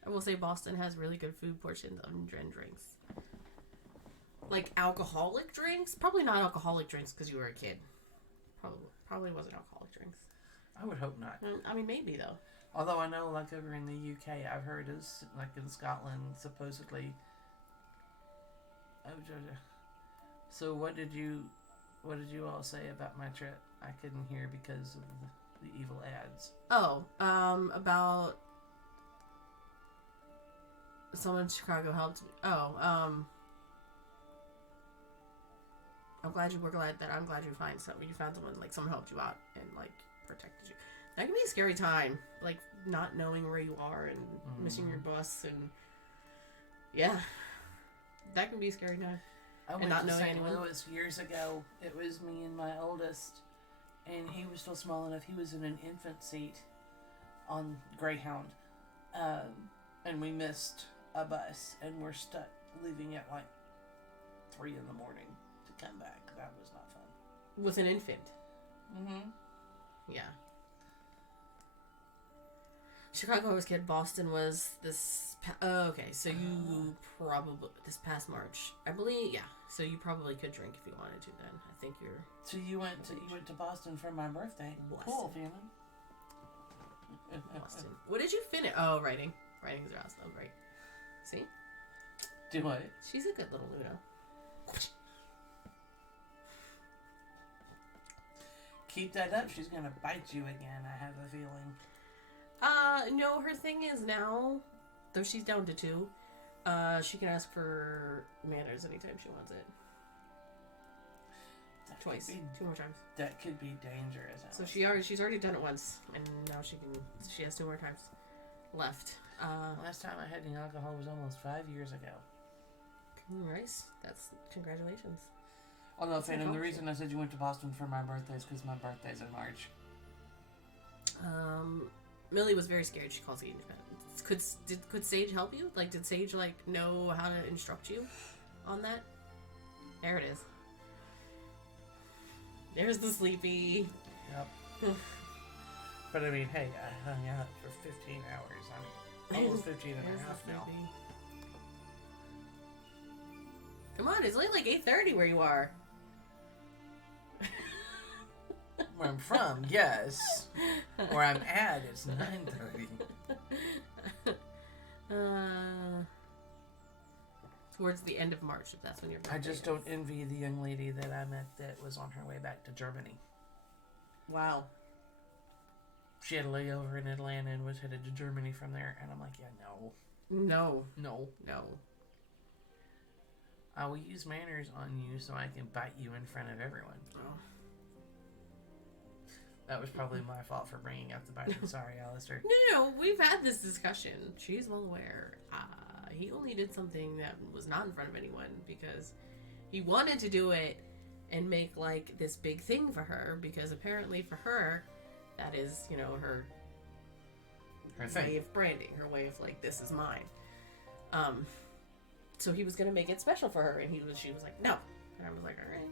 I will say Boston has really good food portions and drinks. Like alcoholic drinks? Probably not alcoholic drinks because you were a kid. Probably wasn't alcoholic drinks. I would hope not. I mean, maybe though. Although I know, like over in the UK, I've heard is like in Scotland, supposedly. Oh, Georgia. So what did you all say about my trip? I couldn't hear because of the evil ads. Oh, about someone in Chicago helped me. Oh, I'm glad you found someone, like someone helped you out and like protected you. That can be a scary time, like not knowing where you are and missing your bus, and yeah, that can be a scary time. I went not to knowing St. anyone? Louis years ago. It was me and my oldest, and he was still small enough. He was in an infant seat on Greyhound, and we missed a bus, and we're stuck leaving at like 3 a.m. to come back. That was not fun. With an infant. Mm-hmm. Yeah. Chicago was kid. Boston was this. Okay, so you probably this past March, I believe. Yeah, so you probably could drink if you wanted to. Then I think you're. So you went to Boston for my birthday. Cool, feeling. Boston. What did you finish? Oh, writing. Writing is awesome, right? See, Do what? she's a good little Luna. Keep that up. She's gonna bite you again. I have a feeling. No, her thing is now, though she's down to 2, she can ask for manners anytime she wants it. That Twice. could be- 2 more times. That could be dangerous. So she's already done it once, and now she has 2 more times left. Last time I had any alcohol was almost 5 years ago. Nice. That's congratulations. Although, Phantom, the reason I said you went to Boston for my birthday is because my birthday's in March. Millie was very scared. She called Sage. Could Sage help you? Like, did Sage know how to instruct you on that? There it is. There's the sleepy. Yep. But I mean, hey, I hung out for 15 hours. I mean, almost 15 and There's a the half now. sleepy. Come on, it's only like 8:30 where you are. Where I'm from, yes. Where I'm at, it's 9:30. Towards the end of March, if that's when your birthday I just is. don't envy the young lady that I met that was on her way back to Germany. Wow. She had a layover in Atlanta and was headed to Germany from there, and I'm like, yeah, no. No. I will use manners on you so I can bite you in front of everyone. Oh. That was probably my fault for bringing up the biting. Sorry, Alastor. No, we've had this discussion. She's well aware. He only did something that was not in front of anyone because he wanted to do it and make like this big thing for her because apparently for her, that is, her thing. way of branding, her way of like, this is mine. So he was gonna make it special for her, and she was like, no, and I was like, all right,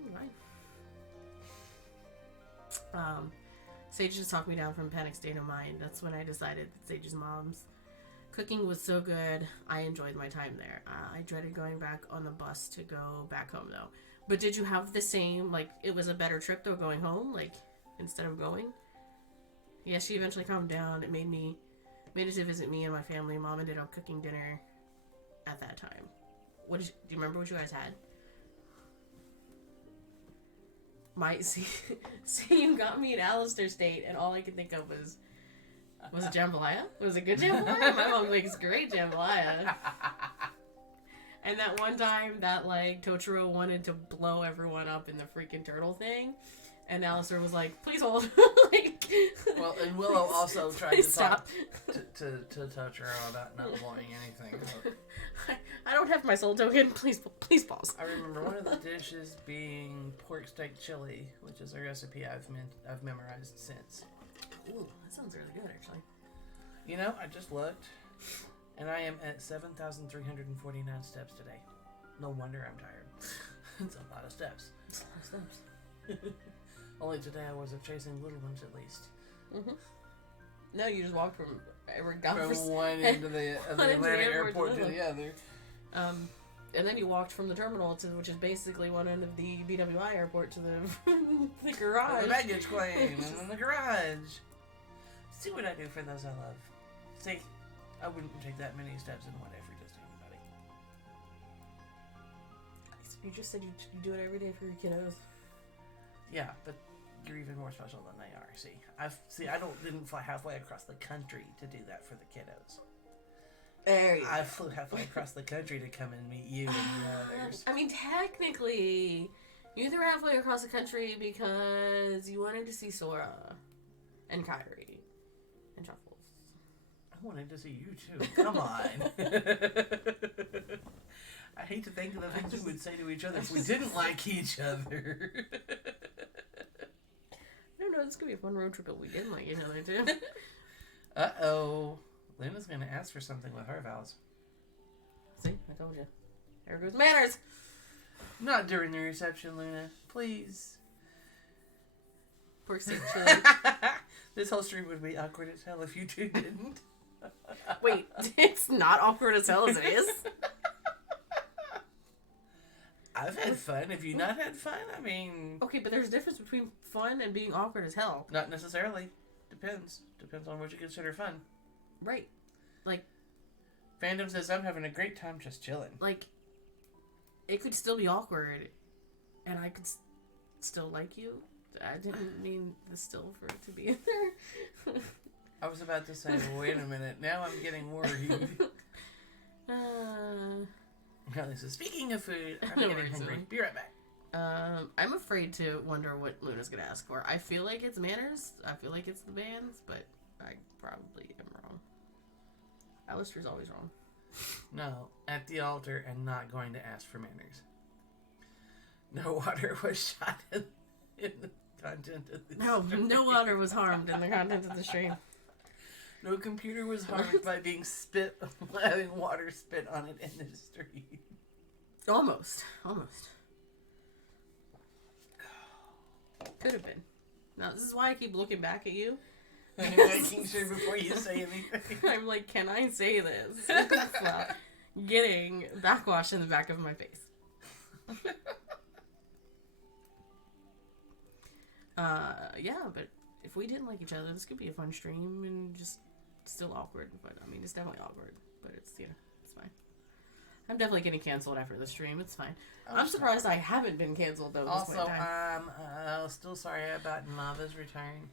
fine. Sage just talked me down from panic state of mind. That's when I decided that Sage's mom's cooking was so good. I enjoyed my time there. I dreaded going back on the bus to go back home though. But did you have the same, like, it was a better trip though going home, like, instead of going? Yeah, she eventually calmed down. It made it to visit me and my family. Mom ended up cooking dinner at that time. Do you remember what you guys had? See, you got me in Alastor State, and all I could think of was it jambalaya? Was it good jambalaya? My mom makes great jambalaya. And that one time that, like, Totoro wanted to blow everyone up in the freaking turtle thing. And Alastor was like, please hold. Like, well, and Willow also tried to stop. talk to Totoro about not blowing anything. I don't have my soul token. Please pause. I remember one of the dishes being pork steak chili, which is a recipe I've memorized since. Ooh, that sounds really good, actually. You know, I just looked, and I am at 7,349 steps today. No wonder I'm tired. It's a lot of steps. It's a lot of steps. Only today I wasn't chasing little ones, at least. Mm-hmm. No, you just walked from one end of the Atlanta airport to the other. And then you walked from the terminal to, which is basically one end of the BWI airport, to the garage. The baggage claim, and then the garage. See what I do for those I love. See, I wouldn't take that many steps in one day for just anybody. You just said you do it every day for your kiddos. Yeah, but you're even more special than they are. I didn't fly halfway across the country to do that for the kiddos. There you go. I flew halfway across the country to come and meet you and the others. I mean, technically, you threw halfway across the country because you wanted to see Sora and Kyrie and Truffles. I wanted to see you too. Come on. I hate to think of the things we would say to each other if we didn't like each other. I don't know, this could be a fun road trip if we didn't like each other too. Uh-oh. Luna's gonna ask for something with her vows. See, I told you. There goes manners. Not during the reception, Luna. Please. Pork steak chili. This whole stream would be awkward as hell if you two didn't. Wait, it's not awkward as hell as it is? I've had fun. Have you not had fun? I mean... Okay, but there's a difference between fun and being awkward as hell. Not necessarily. Depends. Depends on what you consider fun. Right. Like... Fandom says, I'm having a great time just chilling. Like, it could still be awkward, and I could still like you. I didn't mean the still for it to be in there. I was about to say, wait a minute. Now I'm getting worried. Kelly says, speaking of food, I'm getting hungry. Be right back. I'm afraid to wonder what Luna's gonna ask for. I feel like it's manners. I feel like it's the bands, but I probably am wrong. Alastor's always wrong. No, at the altar and not going to ask for manners. No water was shot in the content of the stream. No water was harmed in the content of the stream. No computer was harmed by being having water spit on it in the street. Almost. Could have been. Now, this is why I keep looking back at you. I'm making sure before you say anything. I'm like, can I say this without getting backwash in the back of my face? Yeah, but if we didn't like each other, this could be a fun stream and just still awkward. But I mean, it's definitely awkward, but it's, it's fine. I'm definitely getting canceled after the stream. It's fine. I'm surprised I haven't been canceled though. Also, I'm still sorry about Nava's return.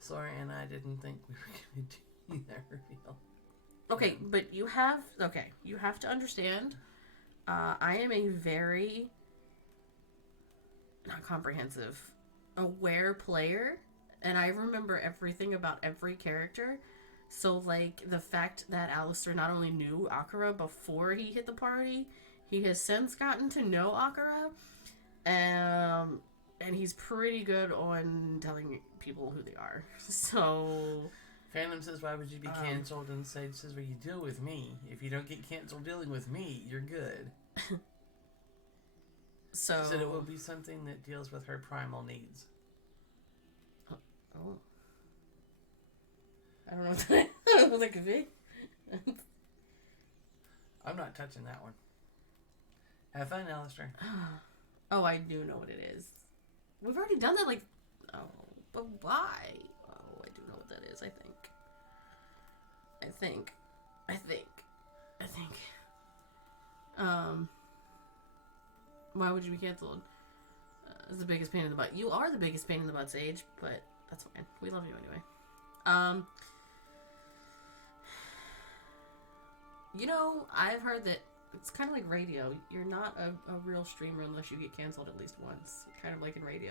Sorry, and I didn't think we were going to do that reveal. Okay, but you have to understand, I am a very, not comprehensive, aware player, and I remember everything about every character. So, like, the fact that Alastor not only knew Akira before he hit the party, he has since gotten to know Akira, and he's pretty good on telling people who they are. So... Phantom says, why would you be canceled? And Sage says, well, you deal with me. If you don't get canceled dealing with me, you're good. So... She said it will be something that deals with her primal needs. Oh. I don't know what that could be. I'm not touching that one. Have fun, Alastor. Oh, I do know what it is. We've already done that, like... Oh, but why? Oh, I do know what that is, I think. Why would you be canceled? It's the biggest pain in the butt. You are the biggest pain in the butt, Sage, but that's fine. We love you anyway. You know, I've heard that it's kind of like radio. You're not a real streamer unless you get canceled at least once. Kind of like in radio.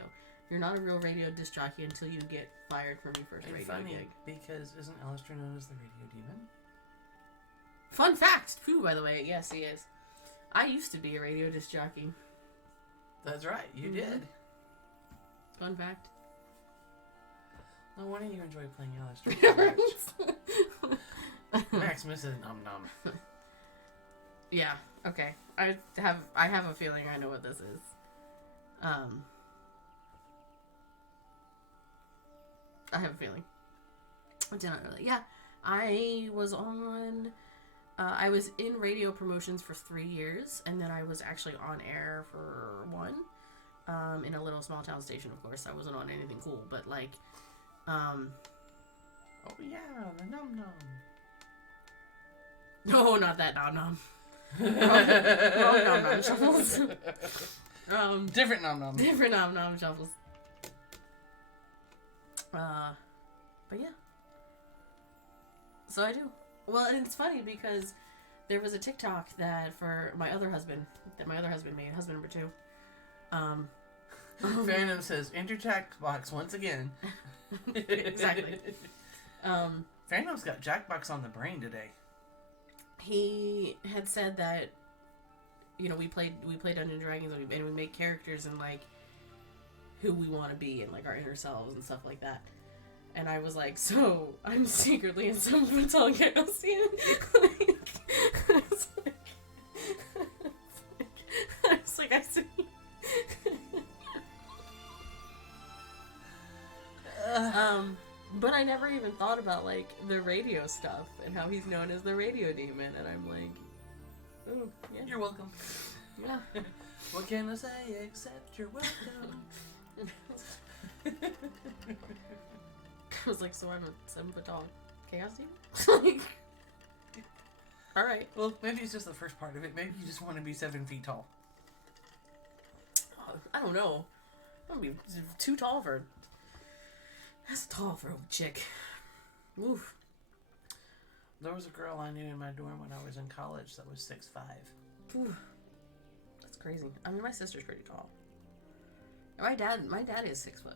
You're not a real radio disc jockey until you get fired from your first radio funny, gig. because isn't Alastor known as the radio demon? Fun fact, too, by the way. Yes, he is. I used to be a radio disc jockey. That's right, you did. Fun fact. No wonder you enjoy playing Alastor so much. Max misses Nom Nom. Yeah, okay. I have a feeling I know what this is. I have a feeling. I did not know that. Yeah, I was on... I was in radio promotions for 3 years, and then I was actually on air for 1. In a little small town station, of course. I wasn't on anything cool, but like... Oh yeah, the Nom Nom. No, not that Nom Nom. Wrong Nom Nom Shuffles. Different Nom Nom. Different Nom Nom Shuffles. But yeah. So I do. Well, and it's funny because there was a TikTok that my other husband made, husband number 2. Phantom says, enter Jackbox once again. Exactly. Phantom's got Jackbox on the brain today. He had said that, you know, we play Dungeons and Dragons and we make characters and like who we want to be and like our inner selves and stuff like that. And I was like, so I'm secretly in some Batal Chaosian. I was like, I see. But I never even thought about like the radio stuff and how he's known as the radio demon, and I'm like, oh yeah, You're welcome. yeah. What can I say except you're welcome? I was like, so I'm a 7 foot tall chaos demon? Like, all right. Well, maybe it's just the first part of it. Maybe you just want to be 7 feet tall. I don't know. I'm gonna be too tall for. That's tall for a chick. Oof. There was a girl I knew in my dorm when I was in college that was 6'5". Oof. That's crazy. I mean, my sister's pretty tall. My dad is 6 foot.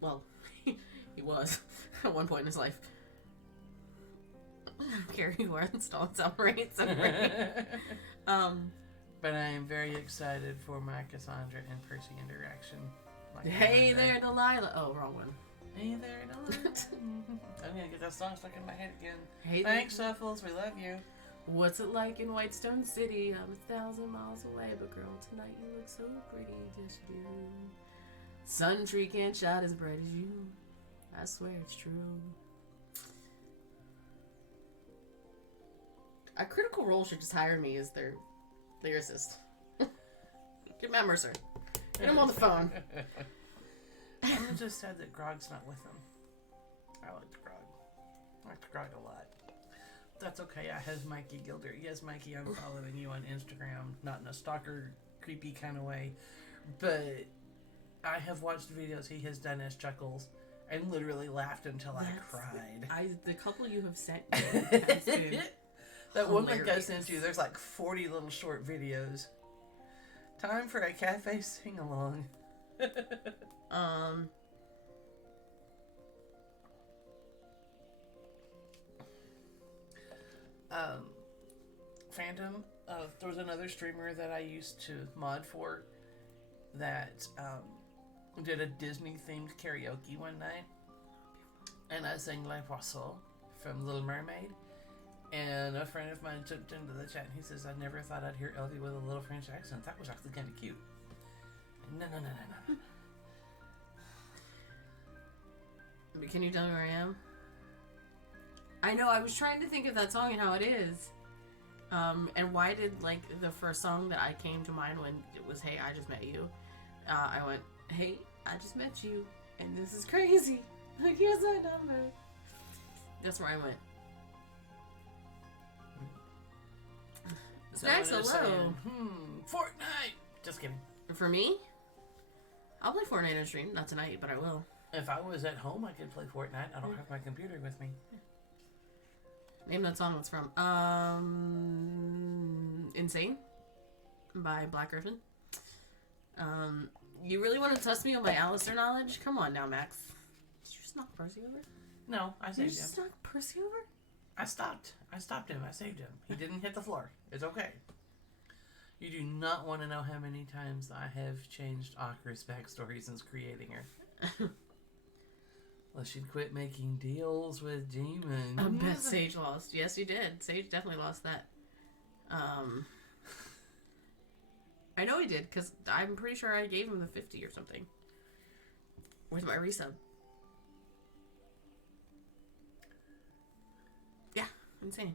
Well, he was at one point in his life. Carrie Lawrence don't sound right. But I am very excited for my Cassandra and Percy interaction. Like Hey there, Delilah. Oh, wrong one. Hey there, Delilah. I'm gonna get that song stuck in my head again. Hey Thanks, there. Shuffles. We love you. What's it like in Whitestone City? I'm 1,000 miles away, but girl, tonight you look so pretty, just you. Sun tree can't shine as bright as you. I swear it's true. A Critical Role should just hire me as their lyricist. Get Matt Mercer. Get him on the phone. I'm just sad that Grog's not with him. I liked Grog. I liked Grog a lot. That's okay. I have Mikey Gilder. Yes, Mikey, I'm following you on Instagram. Not in a stalker, creepy kind of way. But I have watched videos he has done as Chuckles and literally laughed until I cried. The couple you have sent me has been That one link I hilarious. sent you, there's like 40 little short videos. Time for a cafe sing-along. Phantom, there was another streamer that I used to mod for that did a Disney-themed karaoke one night. And I sang Le Poisson from Little Mermaid. And a friend of mine took into the chat and he says, I never thought I'd hear Elvie with a little French accent. That was actually kind of cute. No. Can you tell me where I am? I know, I was trying to think of that song and how it is. And why did, like, the first song that I came to mind when it was, Hey, I Just Met You, I went, Hey, I just met you, and this is crazy. Like, here's my number. That's where I went. Snacks, hello. Fortnite! Just kidding. For me, I'll play Fortnite on stream. Not tonight, but I will. If I was at home, I could play Fortnite. I don't have my computer with me. Name that song it's from. Insane by Black Griffin. You really want to test me on my Alastor knowledge? Come on now, Max. Did you just knock Percy over? No, I Did saved you him. just knock Percy over? I stopped him. I saved him. He didn't hit the floor. It's okay. You do not want to know how many times I have changed Akira's backstory since creating her. Well, she'd quit making deals with demons. I bet Sage lost. Yes, you did. Sage definitely lost that. I know he did, because I'm pretty sure I gave him the 50 or something. Where's my resub? Yeah, insane.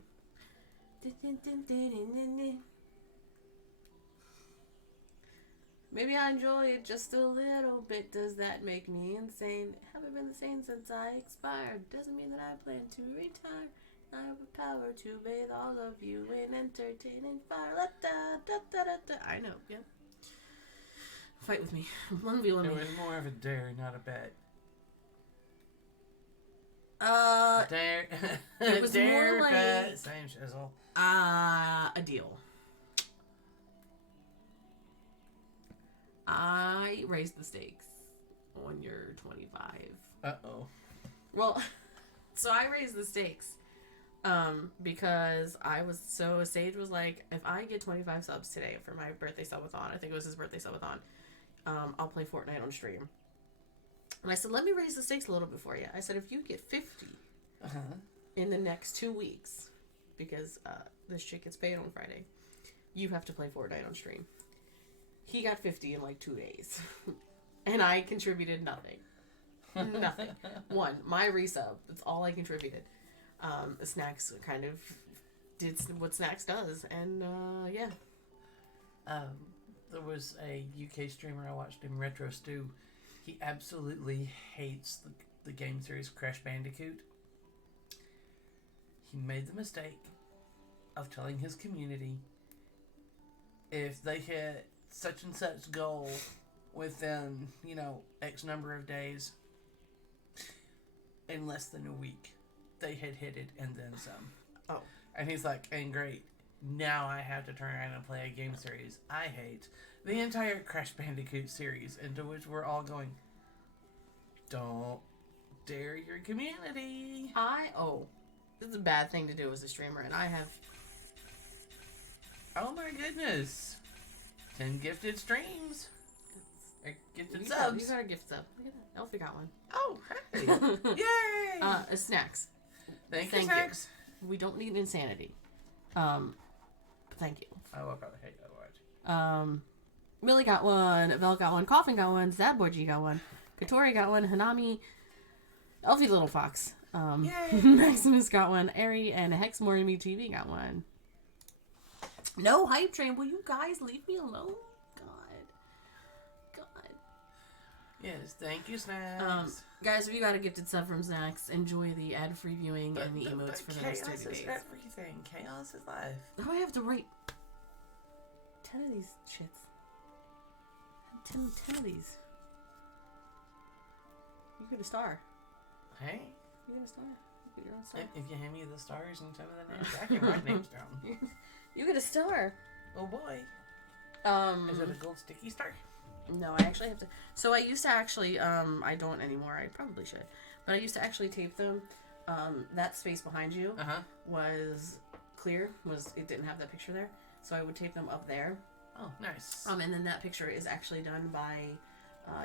Maybe I enjoy it just a little bit. Does that make me insane? Haven't been the same since I expired. Doesn't mean that I plan to retire. I have the power to bathe all of you in entertaining fire. I know, yeah. Fight with me. 1v1 It me. was more of a dare, not a bet. Dare. It was dare, more like- bet, same shizzle. A deal. I raised the stakes on your 25. Uh-oh. Well, so I raised the stakes because Sage was like, if I get 25 subs today for my birthday subathon, I think it was his birthday subathon, I'll play Fortnite on stream. And I said, let me raise the stakes a little bit for you. I said, if you get 50 in the next 2 weeks, because this chick gets paid on Friday, you have to play Fortnite on stream. He got 50 in like 2 days. And I contributed nothing. Nothing. One, my resub. That's all I contributed. Snacks kind of did what Snacks does. And, yeah. There was a UK streamer I watched in Retro Stew. He absolutely hates the game series Crash Bandicoot. He made the mistake of telling his community if they hit such and such goal within, X number of days, in less than a week, they had hit it and then some. Oh. And he's like, and great, now I have to turn around and play a game series I hate. The entire Crash Bandicoot series, into which we're all going, don't dare your community. This is a bad thing to do as a streamer, and I have... Oh my goodness. 10 gifted streams. Gifted You subs. got a gift sub. Look at that. Elfie got one. Oh, hey. Yay. Snacks. Thank thank you, Snacks. We don't need insanity. Thank you. I will probably hate you otherwise. Millie got one. Vel got one. Coffin got one. Zabborji got one. Katori got one. Hanami. Elfie Little Fox. Yay. Maximus got one. Ari and Hex Morimi TV got one. No hype train. Will you guys leave me alone? God. Yes, thank you, Snacks. Guys, if you got a gifted sub from Snacks, enjoy the ad-free viewing and the emotes for the next 30 days. Chaos is everything. Chaos is life. Now I have to write 10 of these shits. 10 of these. You get a star. Hey, You get a star. You get your own star. if you hand me the stars and some of the names, I can write names down. You get a star. Oh boy. Is it a gold sticky star? No, I actually have to. So I used to actually, I don't anymore. I probably should. But I used to actually tape them. That space behind you was clear. It didn't have that picture there. So I would tape them up there. Oh, nice. And then that picture is actually done by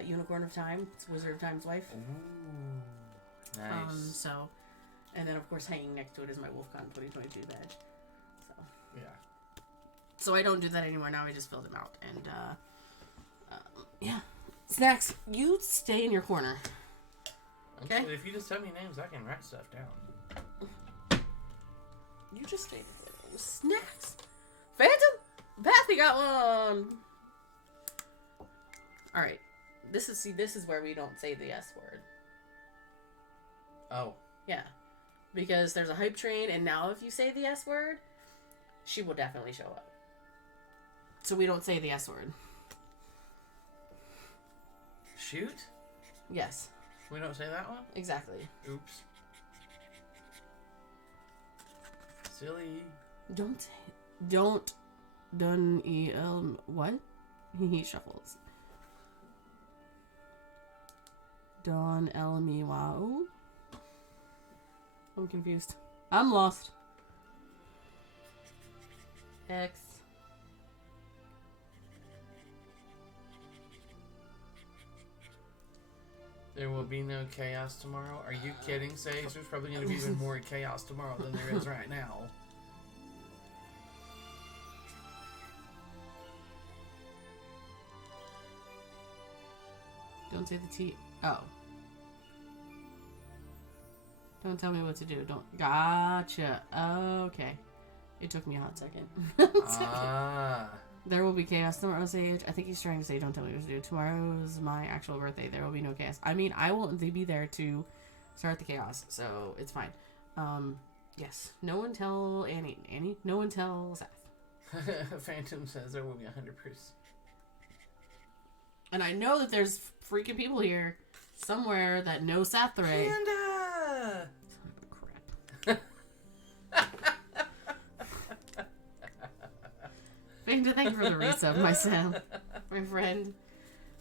Unicorn of Time. It's Wizard of Time's wife. Ooh, nice. And then of course hanging next to it is my WolfCon 2022 badge. Yeah. So I don't do that anymore now. I just fill them out. And, yeah. Snacks, you stay in your corner. Okay? If you just tell me names, I can write stuff down. You just stay in your corner. Snacks! Phantom! Pathy got one! Alright. This is where we don't say the S word. Oh. Yeah. Because there's a hype train, and now if you say the S word, she will definitely show up. So we don't say the S word. Shoot? Yes. We don't say that one? Exactly. Oops. silly. Don't what? He shuffles. Don Elmi wow. I'm confused. I'm lost. X. There will be no chaos tomorrow. Are you kidding, Sage? There's probably going to be even more chaos tomorrow than there is right now. Don't say the T. Oh. Don't tell me what to do. Don't. Gotcha. Okay. It took me a hot second. Ah. There will be chaos tomorrow, Sage. I think he's trying to say, don't tell me what to do. Tomorrow's my actual birthday. There will be no chaos. I mean, I will be there to start the chaos, so it's fine. Yes. No one tell Annie. No one tell Seth. Phantom says there will be 100%. And I know that there's freaking people here somewhere that know Seth already. Panda! Son of a crap. Thank you for the resub, my friend.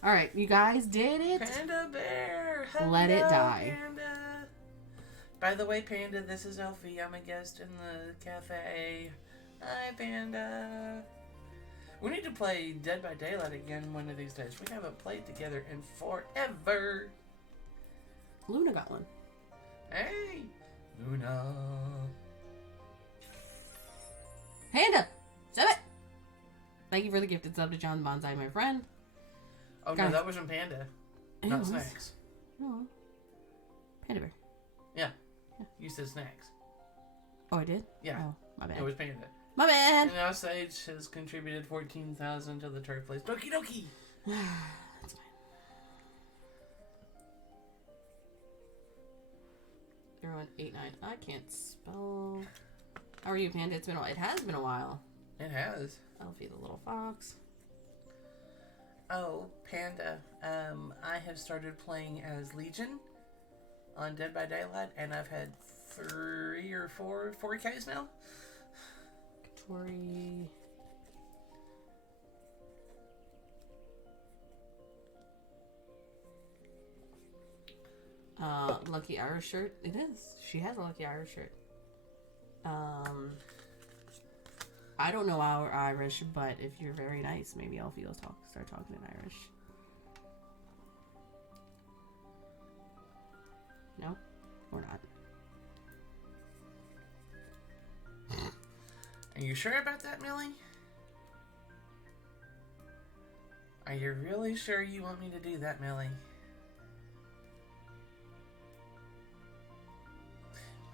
Alright, you guys did it. Panda Bear! Hello, Let it die. Panda! By the way, Panda, this is Elfie. I'm a guest in the cafe. Hi, Panda. We need to play Dead by Daylight again one of these days. We haven't played together in forever. Luna got one. Hey, Luna. Panda! Stop it! Thank you for the gifted sub to John Bonsai, my friend. Oh, Guys. no, that wasn't Panda. It Not was. Snacks. Oh. Panda Bear. Yeah. You said Snacks. Oh, I did? Yeah. Oh, my bad. It was Panda. My bad! And now Sage has contributed 14,000 to the turf place. Doki doki! That's fine. Everyone, 8-9. I can't spell. How are you, Panda? It has been a while. It has. Elfie the little fox. Oh, Panda. I have started playing as Legion on Dead by Daylight, and I've had 3 or 4 Ks now. Tori. Lucky Irish shirt. It is. She has a lucky Irish shirt. I don't know our Irish, but if you're very nice, maybe Elfie will start talking in Irish. No? Or not. Are you sure about that, Millie? Are you really sure you want me to do that, Millie?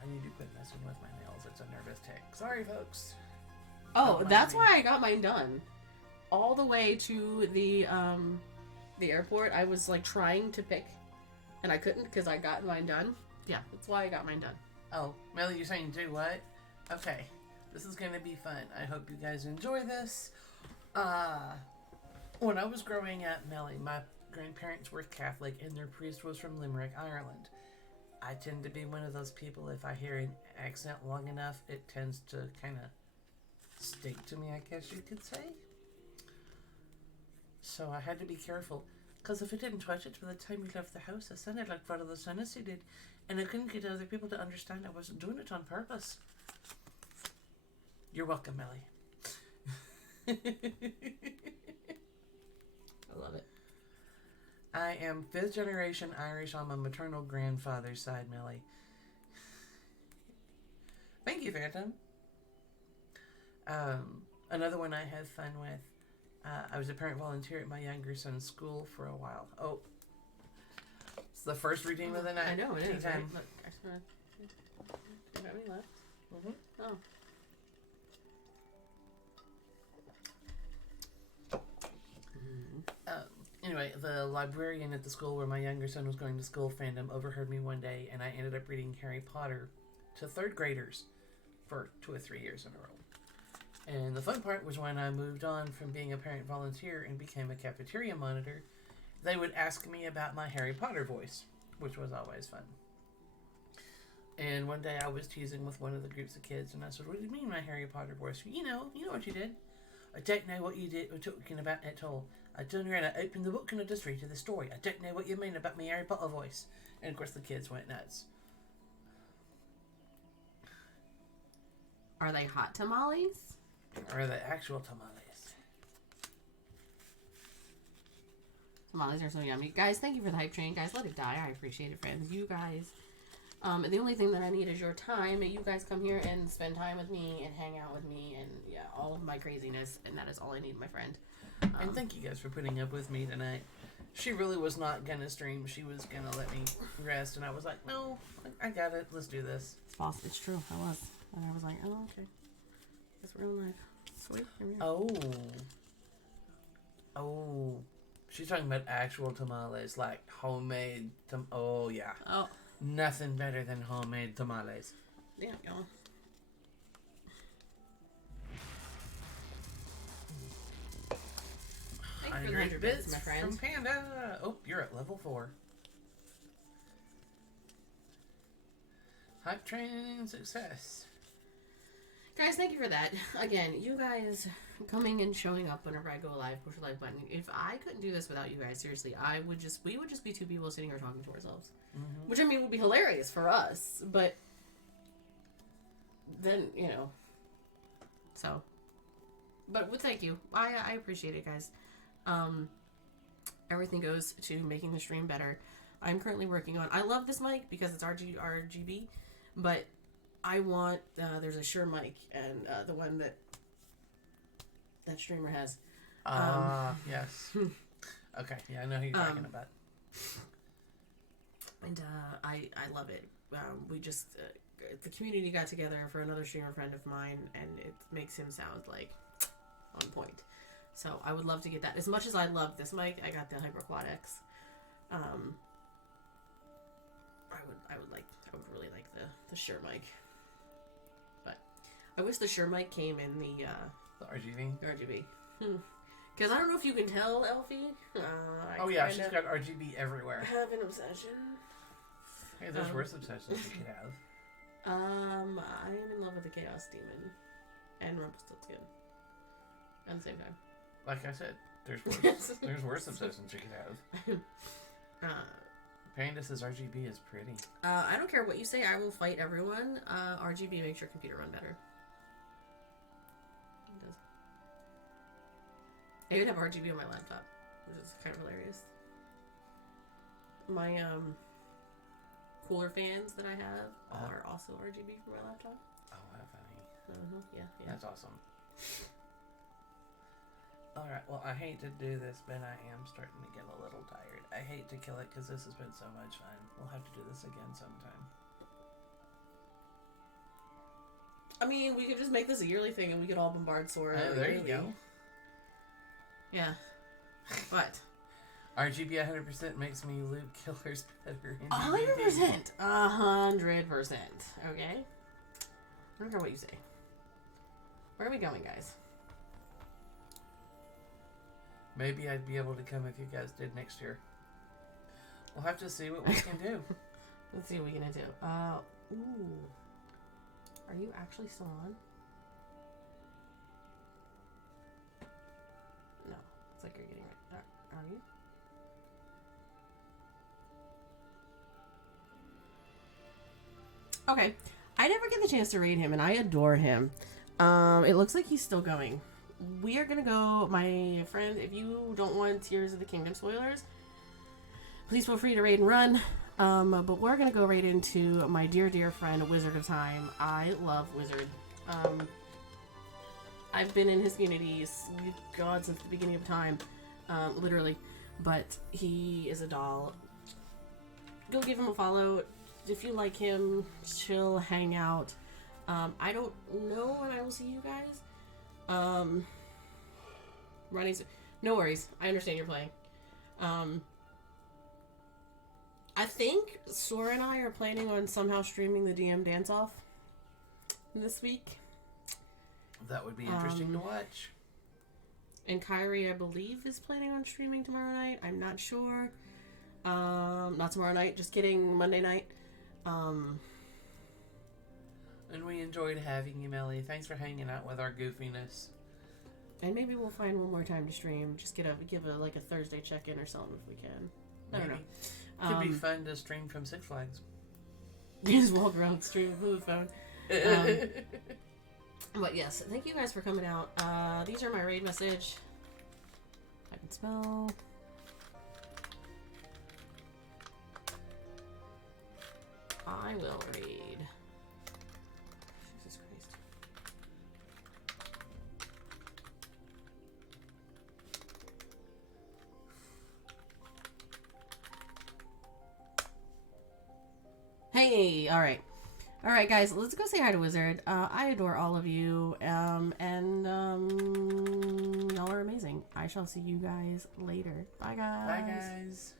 I need to quit messing with my nails. It's a nervous tick. Sorry, folks. Oh, Don't that's mind me. why I got mine done. All the way to the airport, I was like trying to pick, and I couldn't because I got mine done. Yeah, that's why I got mine done. Oh, Millie, you're saying do what? Okay. This is going to be fun. I hope you guys enjoy this. When I was growing up, Millie, my grandparents were Catholic and their priest was from Limerick, Ireland. I tend to be one of those people, if I hear an accent long enough, it tends to kind of stick to me, I guess you could say. So I had to be careful. Because if I didn't touch it by the time we left the house, I sounded like Father the Sanity did. And I couldn't get other people to understand I wasn't doing it on purpose. You're welcome, Millie. I love it. I am 5th generation Irish on my maternal grandfather's side, Millie. Thank you, Phantom. Another one I have fun with. I was a parent volunteer at my younger son's school for a while. Oh, it's the first redeem of the night. I know, it is. Right? Anytime. Look, I swear. You got me left? Mm-hmm. Oh. Anyway, the librarian at the school where my younger son was going to school, Phantom, overheard me one day, and I ended up reading Harry Potter to 3rd graders for 2 or 3 years in a row. And the fun part was when I moved on from being a parent volunteer and became a cafeteria monitor, they would ask me about my Harry Potter voice, which was always fun. And one day I was teasing with one of the groups of kids, and I said, "What do you mean, my Harry Potter voice? You know what you did. I don't know what you did. We're talking about at all. I turned around, I opened the book, and I just read you the story. I don't know what you mean about my Harry Potter voice." And of course, the kids went nuts. Are they hot tamales? Or the actual tamales. Tamales are so yummy. Guys, thank you for the hype train. Guys, let it die. I appreciate it, friends. You guys. The only thing that I need is your time. You guys come here and spend time with me and hang out with me and, yeah, all of my craziness. And that is all I need, my friend. And thank you guys for putting up with me tonight. She really was not going to stream. She was going to let me rest. And I was like, no, I got it. Let's do this. It's false. It's true. I was. And I was like, oh, okay. Guess we're in live. Sweet. Oh. She's talking about actual tamales, like homemade oh, yeah. Oh. Nothing better than homemade tamales. Yeah, y'all. Thank you for the 100 bits, my friend. From Panda. Oh, you're at level 4. Hype train success. Guys, thank you for that. Again, you guys coming and showing up whenever I go live, push the like button. If I couldn't do this without you guys, seriously, we would just be two people sitting here talking to ourselves. Mm-hmm. Which, I mean, would be hilarious for us, but then, so. But thank you. I appreciate it, guys. Everything goes to making the stream better. I'm currently working on, I love this mic because it's RGB, but I want, there's a Shure mic, and the one that streamer has. Yes. Okay, yeah, I know who you're talking about. And I love it. We just, the community got together for another streamer friend of mine, and it makes him sound like on point. So I would love to get that. As much as I love this mic, I got the HyperQuad X. I would really like the Shure mic. But I wish the Shure mic came in the RGB. Because I don't know if you can tell, Elfie. She's got RGB everywhere. I have an obsession. Hey, there's worse obsessions you could have. I am in love with the Chaos Demon and Rumpelstiltskin at the same time. Like I said, there's worse obsessions you could have. Panda says RGB is pretty. I don't care what you say. I will fight everyone. RGB makes your computer run better. It does. I even have RGB on my laptop, which is kind of hilarious. My cooler fans that I have are also RGB for my laptop. Oh, how funny. Yeah. That's awesome. Alright, well, I hate to do this, but I am starting to get a little tired. I hate to kill it because this has been so much fun. We'll have to do this again sometime. I mean, we could just make this a yearly thing and we could all bombard Sora. Oh, there you go. Yeah. What? RGB 100% makes me loot killers better. 100%. 100%. Okay? I don't care what you say. Where are we going, guys? Maybe I'd be able to come if you guys did next year. We'll have to see what we can do. Let's see what we can do. Ooh. Are you actually still on? No. It's like you're getting right. Are you? Okay. I never get the chance to raid him, and I adore him. It looks like he's still going. We are gonna go, my friend, if you don't want Tears of the Kingdom spoilers, please feel free to raid and run. But we're gonna go right into my dear friend, Wizard of Time. I love Wizard. I've been in his community, God, since the beginning of time, literally. But he is a doll. Go give him a follow. If you like him, chill, hang out. I don't know when I will see you guys. Running. No worries. I understand you're playing. I think Sora and I are planning on somehow streaming the DM dance-off this week. That would be interesting to watch. And Kyrie, I believe, is planning on streaming tomorrow night. I'm not sure. Not tomorrow night. Just kidding. Monday night. And we enjoyed having you, Melly. Thanks for hanging out with our goofiness. And maybe we'll find one more time to stream. Just give a like a Thursday check-in or something if we can. I don't know. Could be fun to stream from Six Flags. Just walk around the stream with the phone. But yes, thank you guys for coming out. These are my raid message. I can spell. I will raid. Jesus Christ. Hey, all right. All right, guys, let's go say hi to Wizard. I adore all of you, and y'all are amazing. I shall see you guys later. Bye, guys. Bye, guys.